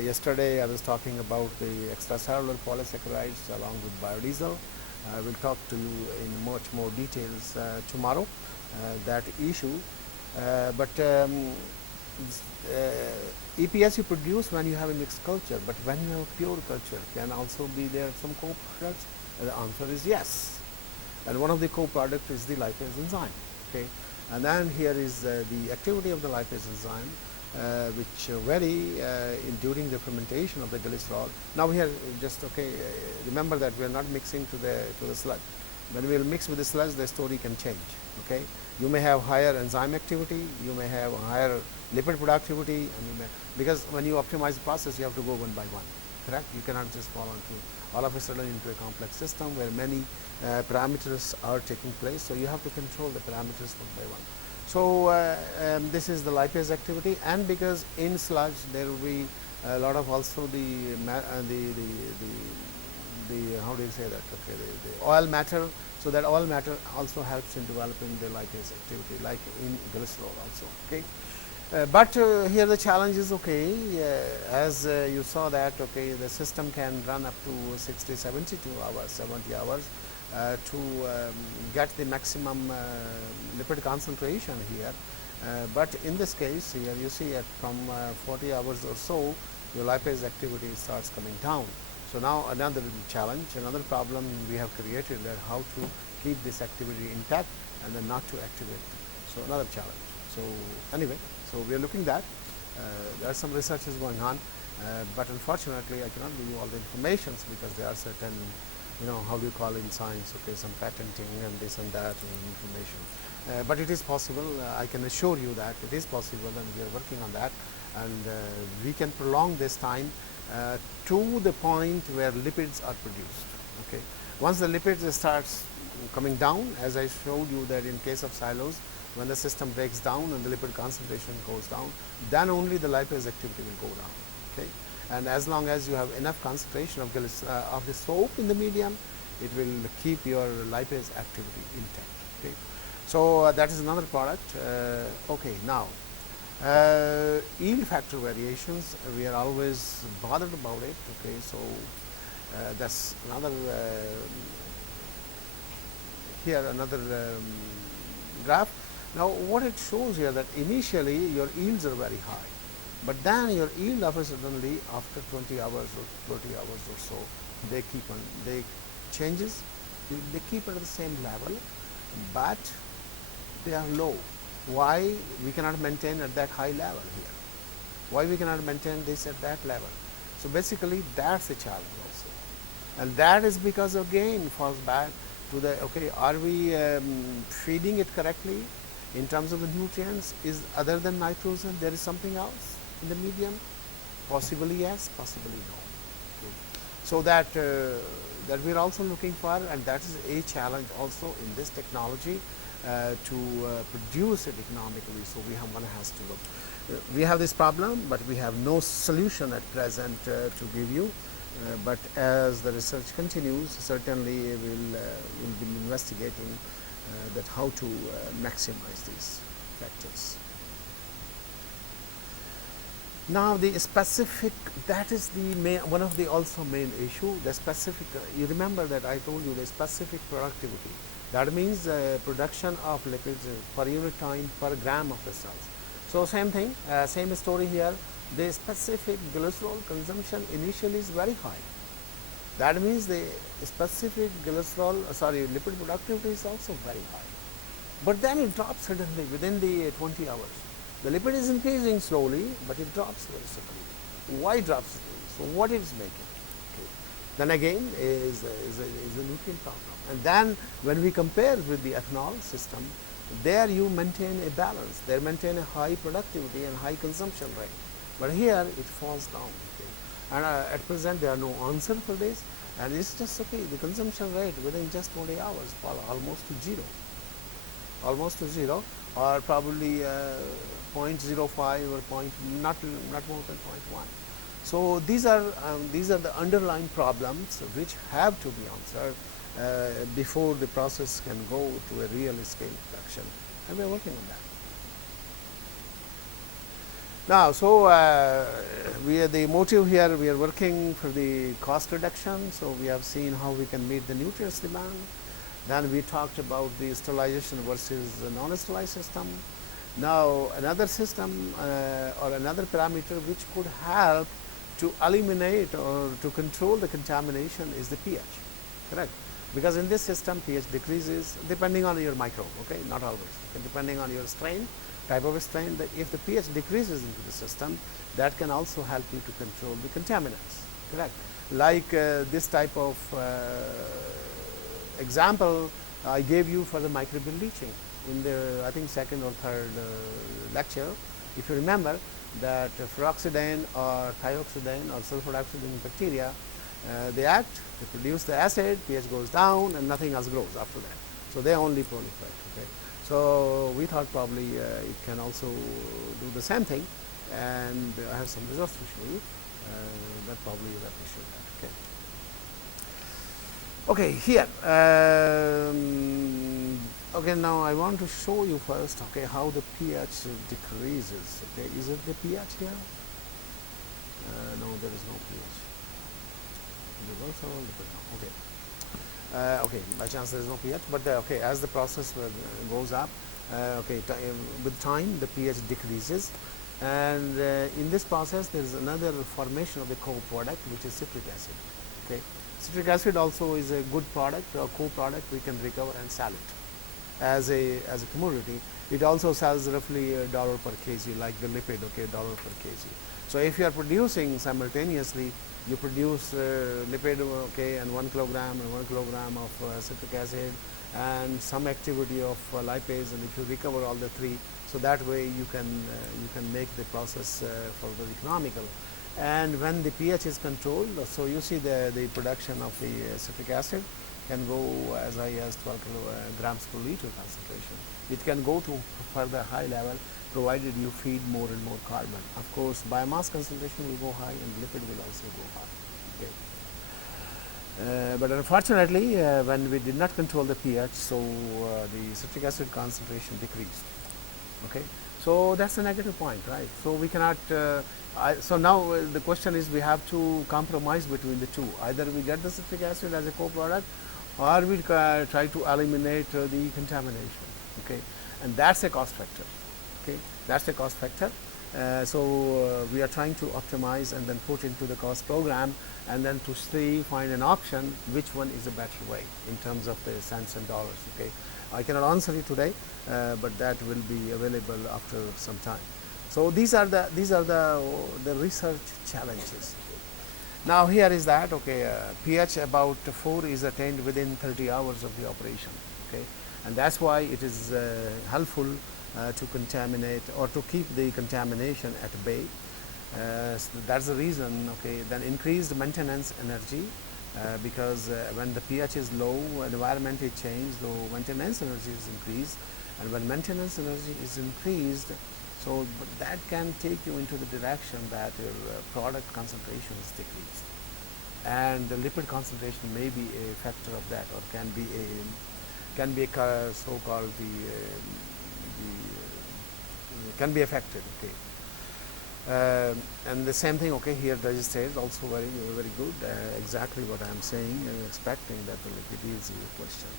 yesterday I was talking about the extracellular polysaccharides along with biodiesel. I will talk to you in much more details tomorrow that issue. EPS you produce when you have a mixed culture, but when you have pure culture, can also be there some co-products? The answer is yes. And one of the co-products is the lipase enzyme. Okay, and then here is the activity of the lipase enzyme, which vary during the fermentation of the glycerol. Now here, just remember that we are not mixing to the sludge. When we will mix with the sludge, the story can change. Okay, you may have higher enzyme activity, you may have higher lipid productivity, and because when you optimize the process, you have to go one by one. Correct? You cannot just fall into all of a sudden into a complex system where many parameters are taking place. So you have to control the parameters one by one. So this is the lipase activity, and because in sludge there will be a lot of also the how do you say that? Okay, the oil matter. So that oil matter also helps in developing the lipase activity, like in glycerol also. Okay. But here the challenge is as you saw that the system can run up to 60, 72 hours, 70 hours to get the maximum lipid concentration here. But in this case here you see from 40 hours or so your lipase activity starts coming down. So now another challenge, another problem we have created, that how to keep this activity intact and then not to activate. So another challenge. So anyway, so we are looking at that. There are some researches going on, but unfortunately I cannot give you all the informations because there are certain, how do you call in science, some patenting and this and that information. But it is possible, I can assure you that it is possible, and we are working on that, and we can prolong this time to the point where lipids are produced. Okay. Once the lipids starts coming down, as I showed you that in case of silos, when the system breaks down and the lipid concentration goes down, then only the lipase activity will go down. Okay, and as long as you have enough concentration of the soap in the medium, it will keep your lipase activity intact. Okay, so that is another product. Okay, now yield factor variations, we are always bothered about it. Okay, so that's another here another graph. Now what it shows here, that initially your yields are very high, but then your yield suddenly after 20 hours or 30 hours or so, they changes, they keep at the same level, but they are low. Why we cannot maintain at that high level here? Why we cannot maintain this at that level? So basically that's a challenge also, and that is because again falls back to the are we feeding it correctly? In terms of the nutrients, is other than nitrogen, there is something else in the medium? Possibly yes, possibly no. Okay. So that we are also looking for, and that is a challenge also in this technology to produce it economically. So one has to look. We have this problem, but we have no solution at present to give you. But as the research continues, certainly we'll be investigating that how to maximize these factors. Now the specific, that is the one of the also main issue, the specific, you remember that I told you the specific productivity. That means production of lipids per unit time per gram of the cells. So same thing, same story here. The specific glycerol consumption initially is very high. That means the specific lipid productivity is also very high. But then it drops suddenly within the 20 hours. The lipid is increasing slowly, but it drops very suddenly. Why drops slowly? So what it is making? Okay. Then again is a nutrient problem. And then when we compare with the ethanol system, there you maintain a balance. There maintain a high productivity and high consumption rate. But here it falls down. Okay. And at present there are no answer for this. And it's just okay. The consumption rate within just 20 hours fall almost to zero. Almost to zero, or probably 0.05 or not more than 0.1. So these are the underlying problems which have to be answered before the process can go to a real scale production, and we are working on that. Now, so the motive here, we are working for the cost reduction. So we have seen how we can meet the nutrients demand. Then we talked about the sterilization versus non-sterilized system. Now another system or another parameter which could help to eliminate or to control the contamination is the pH, correct? Because in this system pH decreases depending on your microbe, okay, not always, okay? Depending on your strain, type of strain, if the pH decreases into the system, that can also help you to control the contaminants, correct? Like this type of example I gave you for the microbial leaching in the, I think, second or third lecture. If you remember that furoxidine or thioxidine or sulfur oxidizing bacteria, they act, they produce the acid, pH goes down and nothing else grows after that. So they only proliferate. Okay? So we thought probably it can also do the same thing, and I have some results to show you that probably you appreciate that. Okay. Okay, here. Okay, now I want to show you first, okay, how the pH decreases. Okay, is it the pH here? No, there is no pH. Okay. Okay, by chance there is no pH, but okay, as the process goes up, okay, with time the pH decreases, and in this process there is another formation of the co-product, which is citric acid. Okay. Citric acid also is a good product or co-product we can recover and sell it as a commodity. It also sells roughly $1 per kg, like the lipid, okay, $1 per kg. So if you are producing simultaneously, you produce lipid, okay, and 1 kilogram and 1 kilogram of citric acid and some activity of lipase, and if you recover all the three, so that way you can make the process further economical. And when the pH is controlled, so you see the production of the citric acid can go as high as 12 grams per liter concentration. It can go to further high level provided you feed more and more carbon. Of course, biomass concentration will go high and lipid will also go high. Okay. But unfortunately, when we did not control the pH, so the citric acid concentration decreased. Okay. So that's a negative point, right? So we cannot. So now the question is, we have to compromise between the two. Either we get the citric acid as a co-product, or we try to eliminate the contamination. Okay, and that's a cost factor. Okay, that's a cost factor. So we are trying to optimize and then put into the cost program, and then to find an option which one is a better way in terms of the cents and dollars. Okay, I cannot answer you today, but that will be available after some time. So these are the research challenges. Now here is that, okay, pH about 4 is attained within 30 hours of the operation. Okay, and that's why it is helpful to contaminate or to keep the contamination at bay. So that's the reason. Okay, then increased maintenance energy, because when the pH is low, environment is changed, so maintenance energy is increased, and when maintenance energy is increased, so that can take you into the direction that your product concentration is decreased, and the lipid concentration may be a factor of that, or can be a so-called can be affected. Okay, and the same thing. Okay, here digestate is also very good. Exactly what I am saying and expecting that the lipid is a question.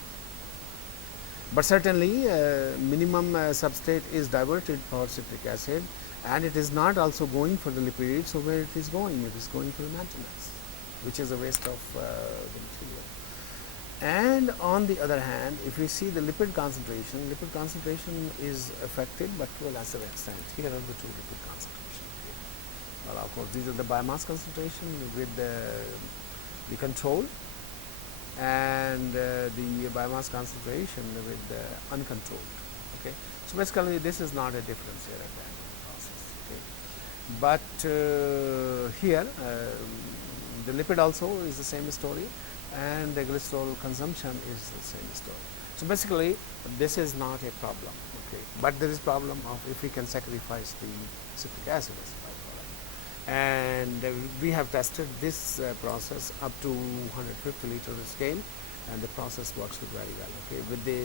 But certainly minimum substrate is diverted for citric acid, and it is not also going for the lipid. So where it is going? It is going for the maintenance, which is a waste of the material. And on the other hand, if we see the lipid concentration is affected, but to a lesser extent. Here are the two lipid concentrations. Well, of course, these are the biomass concentration with the control, and the biomass concentration with the uncontrolled. Okay, so basically this is not a difference here at the end of the process. Okay, but here the lipid also is the same story, and the glycerol consumption is the same story. So basically this is not a problem. Okay, but there is problem of if we can sacrifice the citric acid as a byproduct. And we have tested this process up to 150 liter scale, and the process works very well. Okay, with the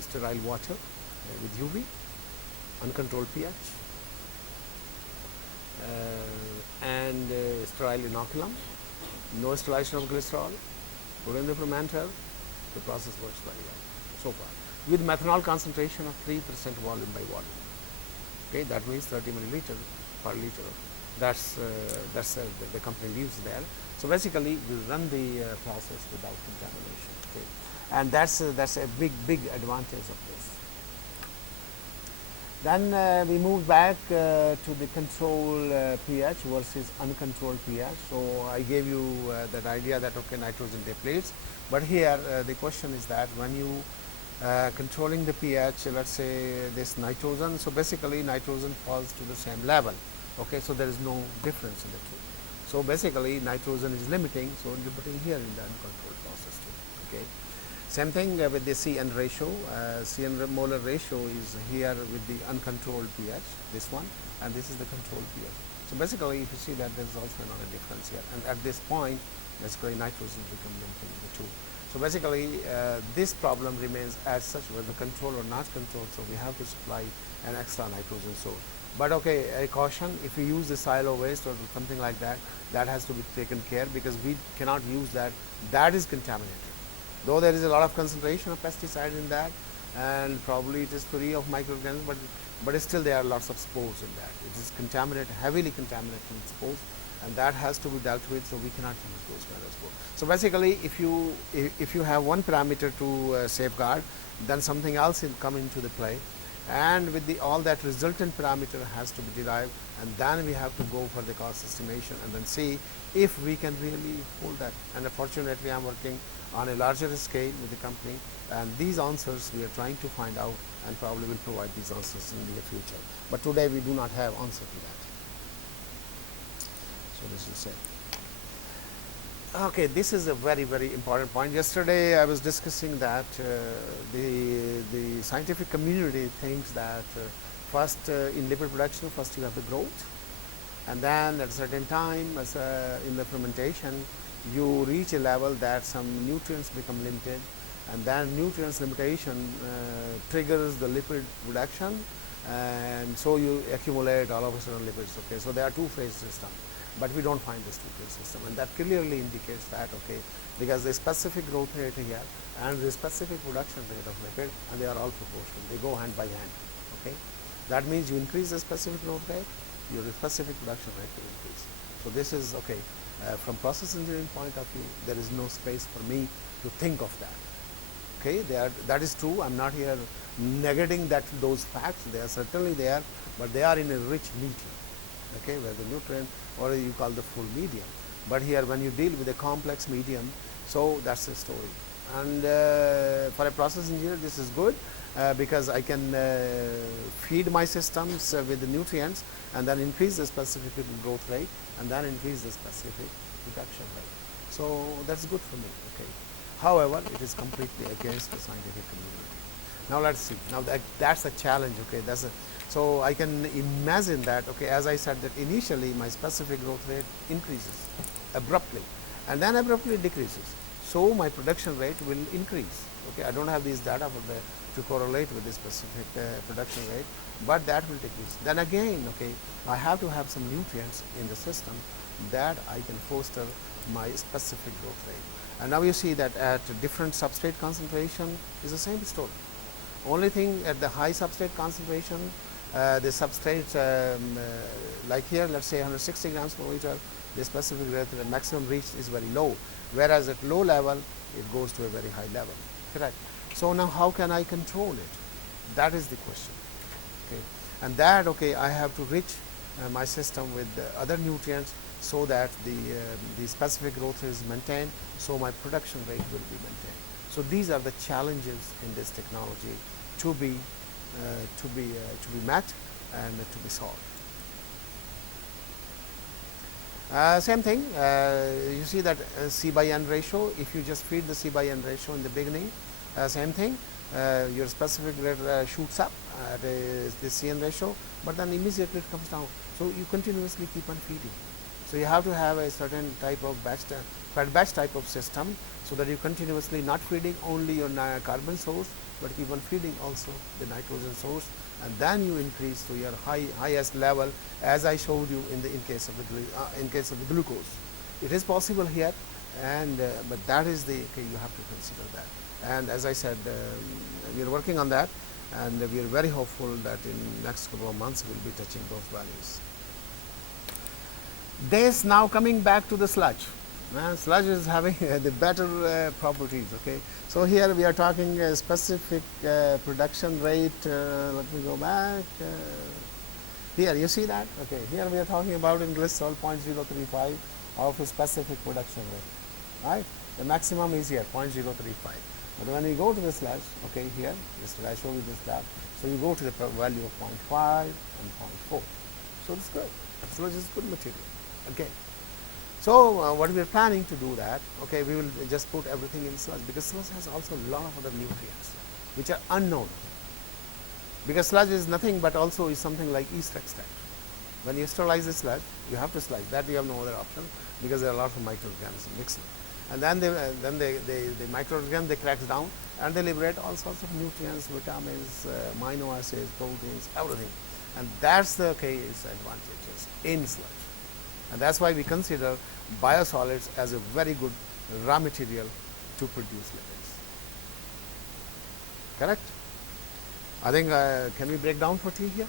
sterile water, with UV, uncontrolled pH, and sterile inoculum, no sterilization of glycerol, put in the fermenter, the process works very well so far. With methanol concentration of 3% volume by volume. Okay, that means 30 milliliter per liter. That's the company leaves there. So basically, we run the process without contamination. Okay, and that's a big advantage of this. Then we moved back to the control pH versus uncontrolled pH. So I gave you that idea that okay, nitrogen depletes, but here the question is that when you controlling the pH, let's say this nitrogen, so basically nitrogen falls to the same level. Okay, so there is no difference in the two. So basically nitrogen is limiting, so limiting here in the uncontrolled process too. Okay. Same thing with the CN ratio. CN molar ratio is here with the uncontrolled pH, this one, and this is the controlled pH. So basically, if you see that there is also another difference here, and at this point, basically nitrogen becomes limiting the two. So basically, this problem remains as such, whether control or not control. So we have to supply an extra nitrogen source. But okay, a caution: if we use the silo waste or something like that, that has to be taken care, because we cannot use that. That is contaminated. Though there is a lot of concentration of pesticide in that, and probably it is free of microorganisms, but still there are lots of spores in that. It is contaminated, heavily contaminated spores, and that has to be dealt with. So we cannot use those kind of spores. So basically, if you have one parameter to safeguard, then something else will come into the play, and with all that resultant parameter has to be derived, and then we have to go for the cost estimation and then see if we can really hold that. And unfortunately, I am working on a larger scale with the company, and these answers we are trying to find out, and probably will provide these answers in the near future. But today we do not have answer to that. So this is it. Okay, this is a very important point. Yesterday I was discussing that the scientific community thinks that first in lipid production, first you have the growth, and then at a certain time, as in the fermentation, you reach a level that some nutrients become limited, and then nutrients limitation triggers the lipid reduction, and so you accumulate all of a sudden lipids. Okay, so there are two-phase system, but we don't find this two-phase system, and that clearly indicates that okay, because the specific growth rate here and the specific production rate of lipid, and they are all proportional, they go hand by hand. Okay, that means you increase the specific growth rate, your specific production rate will increase. So this is okay. From process engineering point of view, there is no space for me to think of that. Okay, that is true. I'm not here negating those facts. They are certainly there, but they are in a rich medium. Okay, where the nutrient, or you call the full medium. But here, when you deal with a complex medium, so that's the story. And for a process engineer, this is good because I can feed my systems with the nutrients, and then increase the specific growth rate, and then increase the specific production rate. So that's good for me. Okay. However, it is completely against the scientific community. Now let's see. Now that's a challenge. Okay, so I can imagine that. Okay, as I said, that initially my specific growth rate increases abruptly, and then abruptly decreases. So my production rate will increase. Okay, I don't have these data to correlate with the specific production rate, but that will decrease. Then again, okay, I have to have some nutrients in the system that I can foster my specific growth rate. And now you see that at different substrate concentration is the same story. Only thing at the high substrate concentration, the substrate like here, let's say 160 grams per liter, the specific rate, the maximum reach is very low, whereas at low level it goes to a very high level. Correct. So now how can I control it? That is the question. Okay, and that, okay, I have to rich my system with other nutrients so that the specific growth is maintained, so my production rate will be maintained. So these are the challenges in this technology to be met and to be solved. Same thing, you see that C by N ratio, if you just feed the C by N ratio in the beginning, same thing, your specific rate shoots up at the CN ratio, but then immediately it comes down. So you continuously keep on feeding. So you have to have a certain type of fed batch type of system, so that you continuously not feeding only your carbon source, but keep on feeding also the nitrogen source, and then you increase to your highest level, as I showed you in case of the glucose. It is possible here, and but that is the, okay, you have to consider that. And as I said, we are working on that, and we are very hopeful that in next couple of months we will be touching those values. This now coming back to the sludge. Sludge is having the better properties. Okay, so here we are talking a specific production rate. Let me go back. Here you see that. Okay, here we are talking about in glycerol 0.035 of a specific production rate. Right, the maximum is here 0.035. But when you go to the sludge, okay, here, just I show you this graph. So you go to the value of 0.5 and 0.4. So it's good. Sludge is good material. Okay. So what we are planning to do that, okay, we will just put everything in sludge, because sludge has also a lot of other nutrients which are unknown. Because sludge is nothing but also is something like yeast extract. When you sterilize the sludge, you have to sludge. That you have no other option, because there are a lot of microorganisms mixing. And then the microorganism, they cracks down and they liberate all sorts of nutrients, vitamins, amino acids, proteins, everything. And that's the case advantages in sludge. And that's why we consider biosolids as a very good raw material to produce lipids. Correct? I think, can we break down for tea here?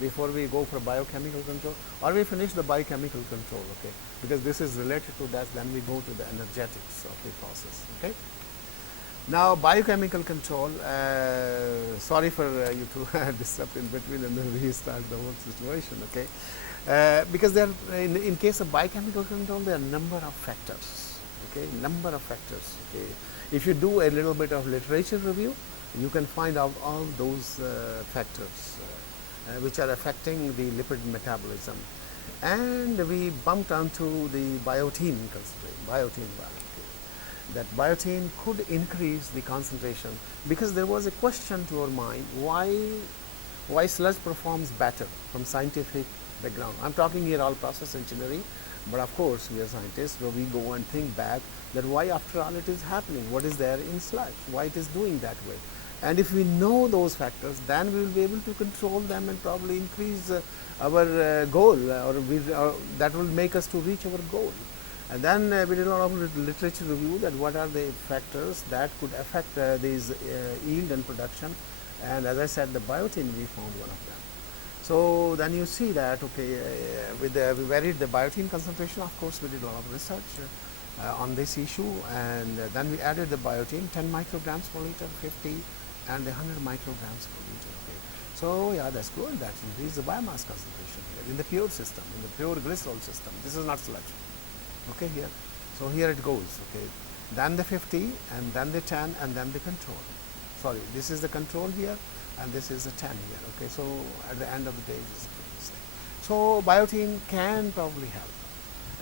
Before we go for biochemical control, or we finish the biochemical control, okay? Because this is related to that, then we go to the energetics of the process, okay? Now, biochemical control, sorry for you to disrupt in between and then restart the whole situation, okay? Because there, in case of biochemical control, there are a number of factors, okay? Number of factors, okay? If you do a little bit of literature review, you can find out all those factors which are affecting the lipid metabolism. And we bumped onto the biotin concentration, biotin value. That biotin could increase the concentration, because there was a question to our mind, why sludge performs better from scientific background. I'm talking here all process engineering, but of course we are scientists, where we go and think back that why after all it is happening, what is there in sludge, why it is doing that way. And if we know those factors, then we will be able to control them and probably increase our goal, or that will make us to reach our goal. And then we did a lot of literature review, that what are the factors that could affect these yield and production. And as I said, the biotin, we found one of them. So then you see that, okay, we varied the biotin concentration. Of course, we did a lot of research on this issue, and then we added the biotin, 10 micrograms per liter, 50, and 100 micrograms per liter. Okay. So yeah, that's good. That increased the biomass concentration here in the pure system, in the pure glycerol system. This is not sludge. Okay, here. So here it goes. Okay. Then the 50, and then the 10, and then the control. Sorry, this is the control here, and this is the 10 here. Okay. So at the end of the day, this is the same. So biotin can probably help,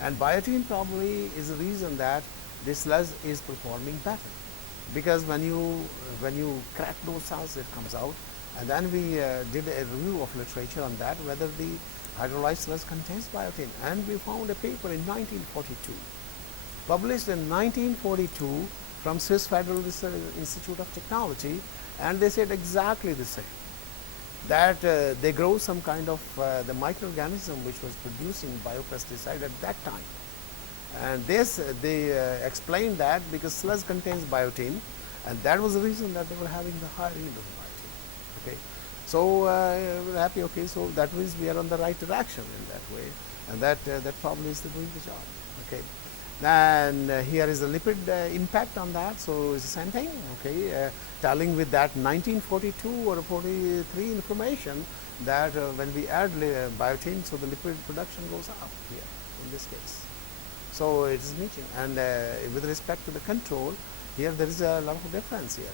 and biotin probably is the reason that this sludge is performing better, because when you crack those cells, it comes out. And then we did a review of literature on that, whether the hydrolyzed sludge contains biotin, and we found a paper in 1942, published in 1942 from Swiss Federal Institute of Technology, and they said exactly the same, that they grow some kind of the microorganism which was producing biopesticide at that time, And this they explained that because sludge contains biotin, and that was the reason that they were having the high yield of biotin. Okay, so we're happy. Okay, so that means we are on the right direction in that way, and that probably is doing the job. Okay, and here is the lipid impact on that. So it's the same thing. Okay, telling with that 1942 or 43 information that when we add biotin, so the lipid production goes up here in this case. So it is meeting, and with respect to the control, here there is a lot of difference here.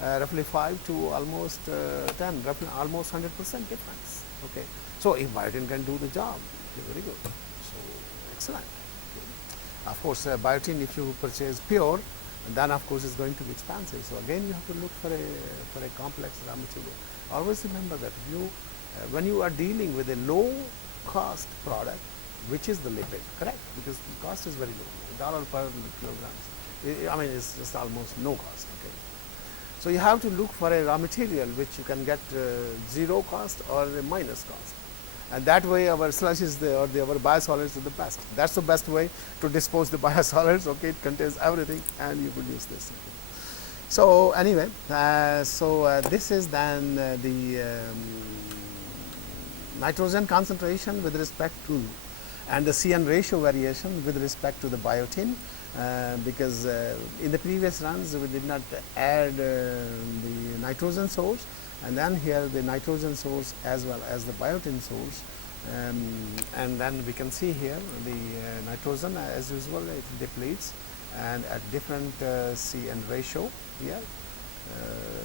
Roughly 5 to almost 10, roughly almost 100% difference. Okay, so if biotin can do the job, very good. So excellent. Okay. Of course, biotin, if you purchase pure, then of course it's going to be expensive. So again, you have to look for a complex raw material. Always remember that when you are dealing with a low cost product, which is the lipid, correct? Because the cost is very low, $1 per kilograms. I mean, it's just almost no cost. Okay, so you have to look for a raw material which you can get zero cost or a minus cost, and that way our sludge is our biosolids are the best. That's the best way to dispose the biosolids. Okay, it contains everything, and you produce this. Okay. So anyway, this is then the nitrogen concentration with respect to, and the CN ratio variation with respect to the biotin, because in the previous runs we did not add the nitrogen source, and then here the nitrogen source as well as the biotin source, and then we can see here the nitrogen as usual it depletes and at different CN ratio here.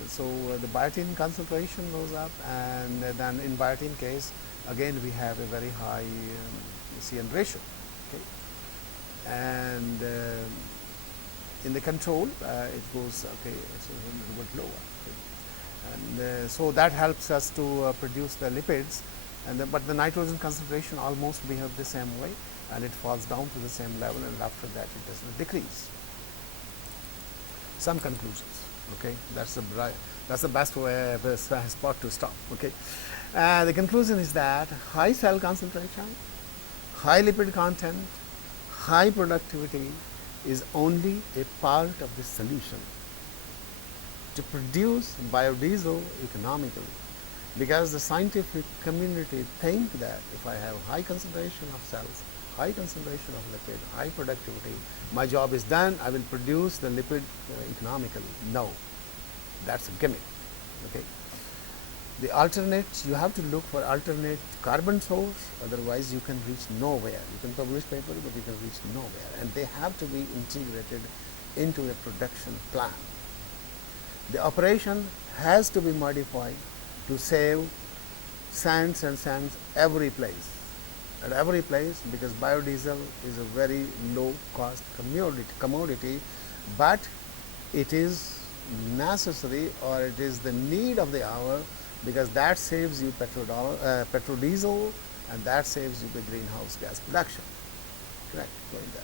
So the biotin concentration goes up, and then in biotin case again we have a very high CN ratio. Okay, and in the control it goes it's a little bit lower. Okay. And so that helps us to produce the lipids, and but the nitrogen concentration almost behave the same way, and it falls down to the same level, and after that it does not decrease. Some conclusions. Okay, that's the best way spot to stop. Okay, the conclusion is that high cell concentration, high lipid content, high productivity is only a part of the solution to produce biodiesel economically, because the scientific community think that if I have high concentration of cells, high concentration of lipid, high productivity, my job is done, I will produce the lipid economically. No, that's a gimmick. Okay. The alternate, you have to look for alternate carbon source, otherwise you can reach nowhere. You can publish paper, but you can reach nowhere, and they have to be integrated into a production plan. The operation has to be modified to save cents and cents every place. At every place, because biodiesel is a very low cost commodity, but it is necessary, or it is the need of the hour, because that saves you petrodiesel, and that saves you the greenhouse gas production. Correct.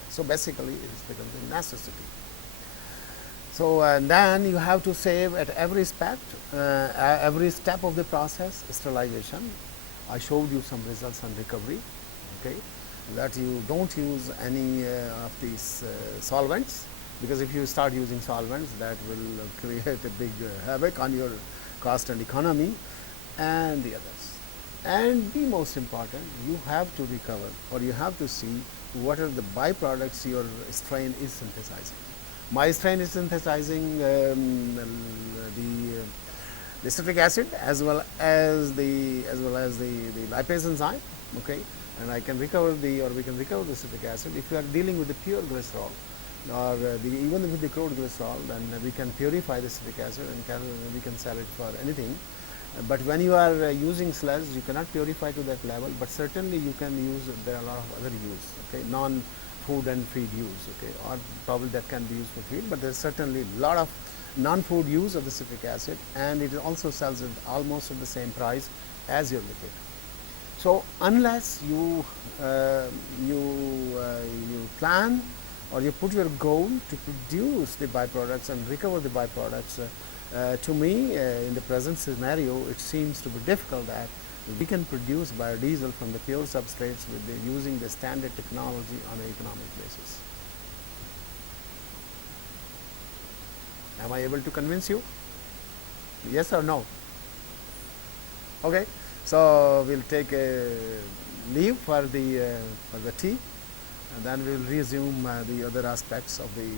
So basically it becomes a necessity. So then you have to save at every step of the process. Sterilization, I showed you some results on recovery. Okay, that you don't use any of these solvents, because if you start using solvents, that will create a big havoc on your cost and economy and the others. And the most important, you have to recover, or you have to see what are the byproducts your strain is synthesizing. My strain is synthesizing the citric acid as well as the lipase enzyme. Okay, and I can recover we can recover the citric acid. If you are dealing with the pure glycerol, or even with the crude glycerol, then we can purify the citric acid and we can sell it for anything. But when you are using sludge, you cannot purify to that level, but certainly you can use, there are a lot of other use, okay, non-food and feed use, okay, or probably that can be used for feed, but there's certainly a lot of non-food use of the citric acid, and it also sells at almost at the same price as your liquid. So unless you plan, or you put your goal to produce the byproducts and recover the byproducts, to me, in the present scenario, it seems to be difficult that we can produce biodiesel from the pure substrates using the standard technology on an economic basis. Am I able to convince you? Yes or no? Okay, so we'll take a leave for the tea, and then we'll resume the other aspects of the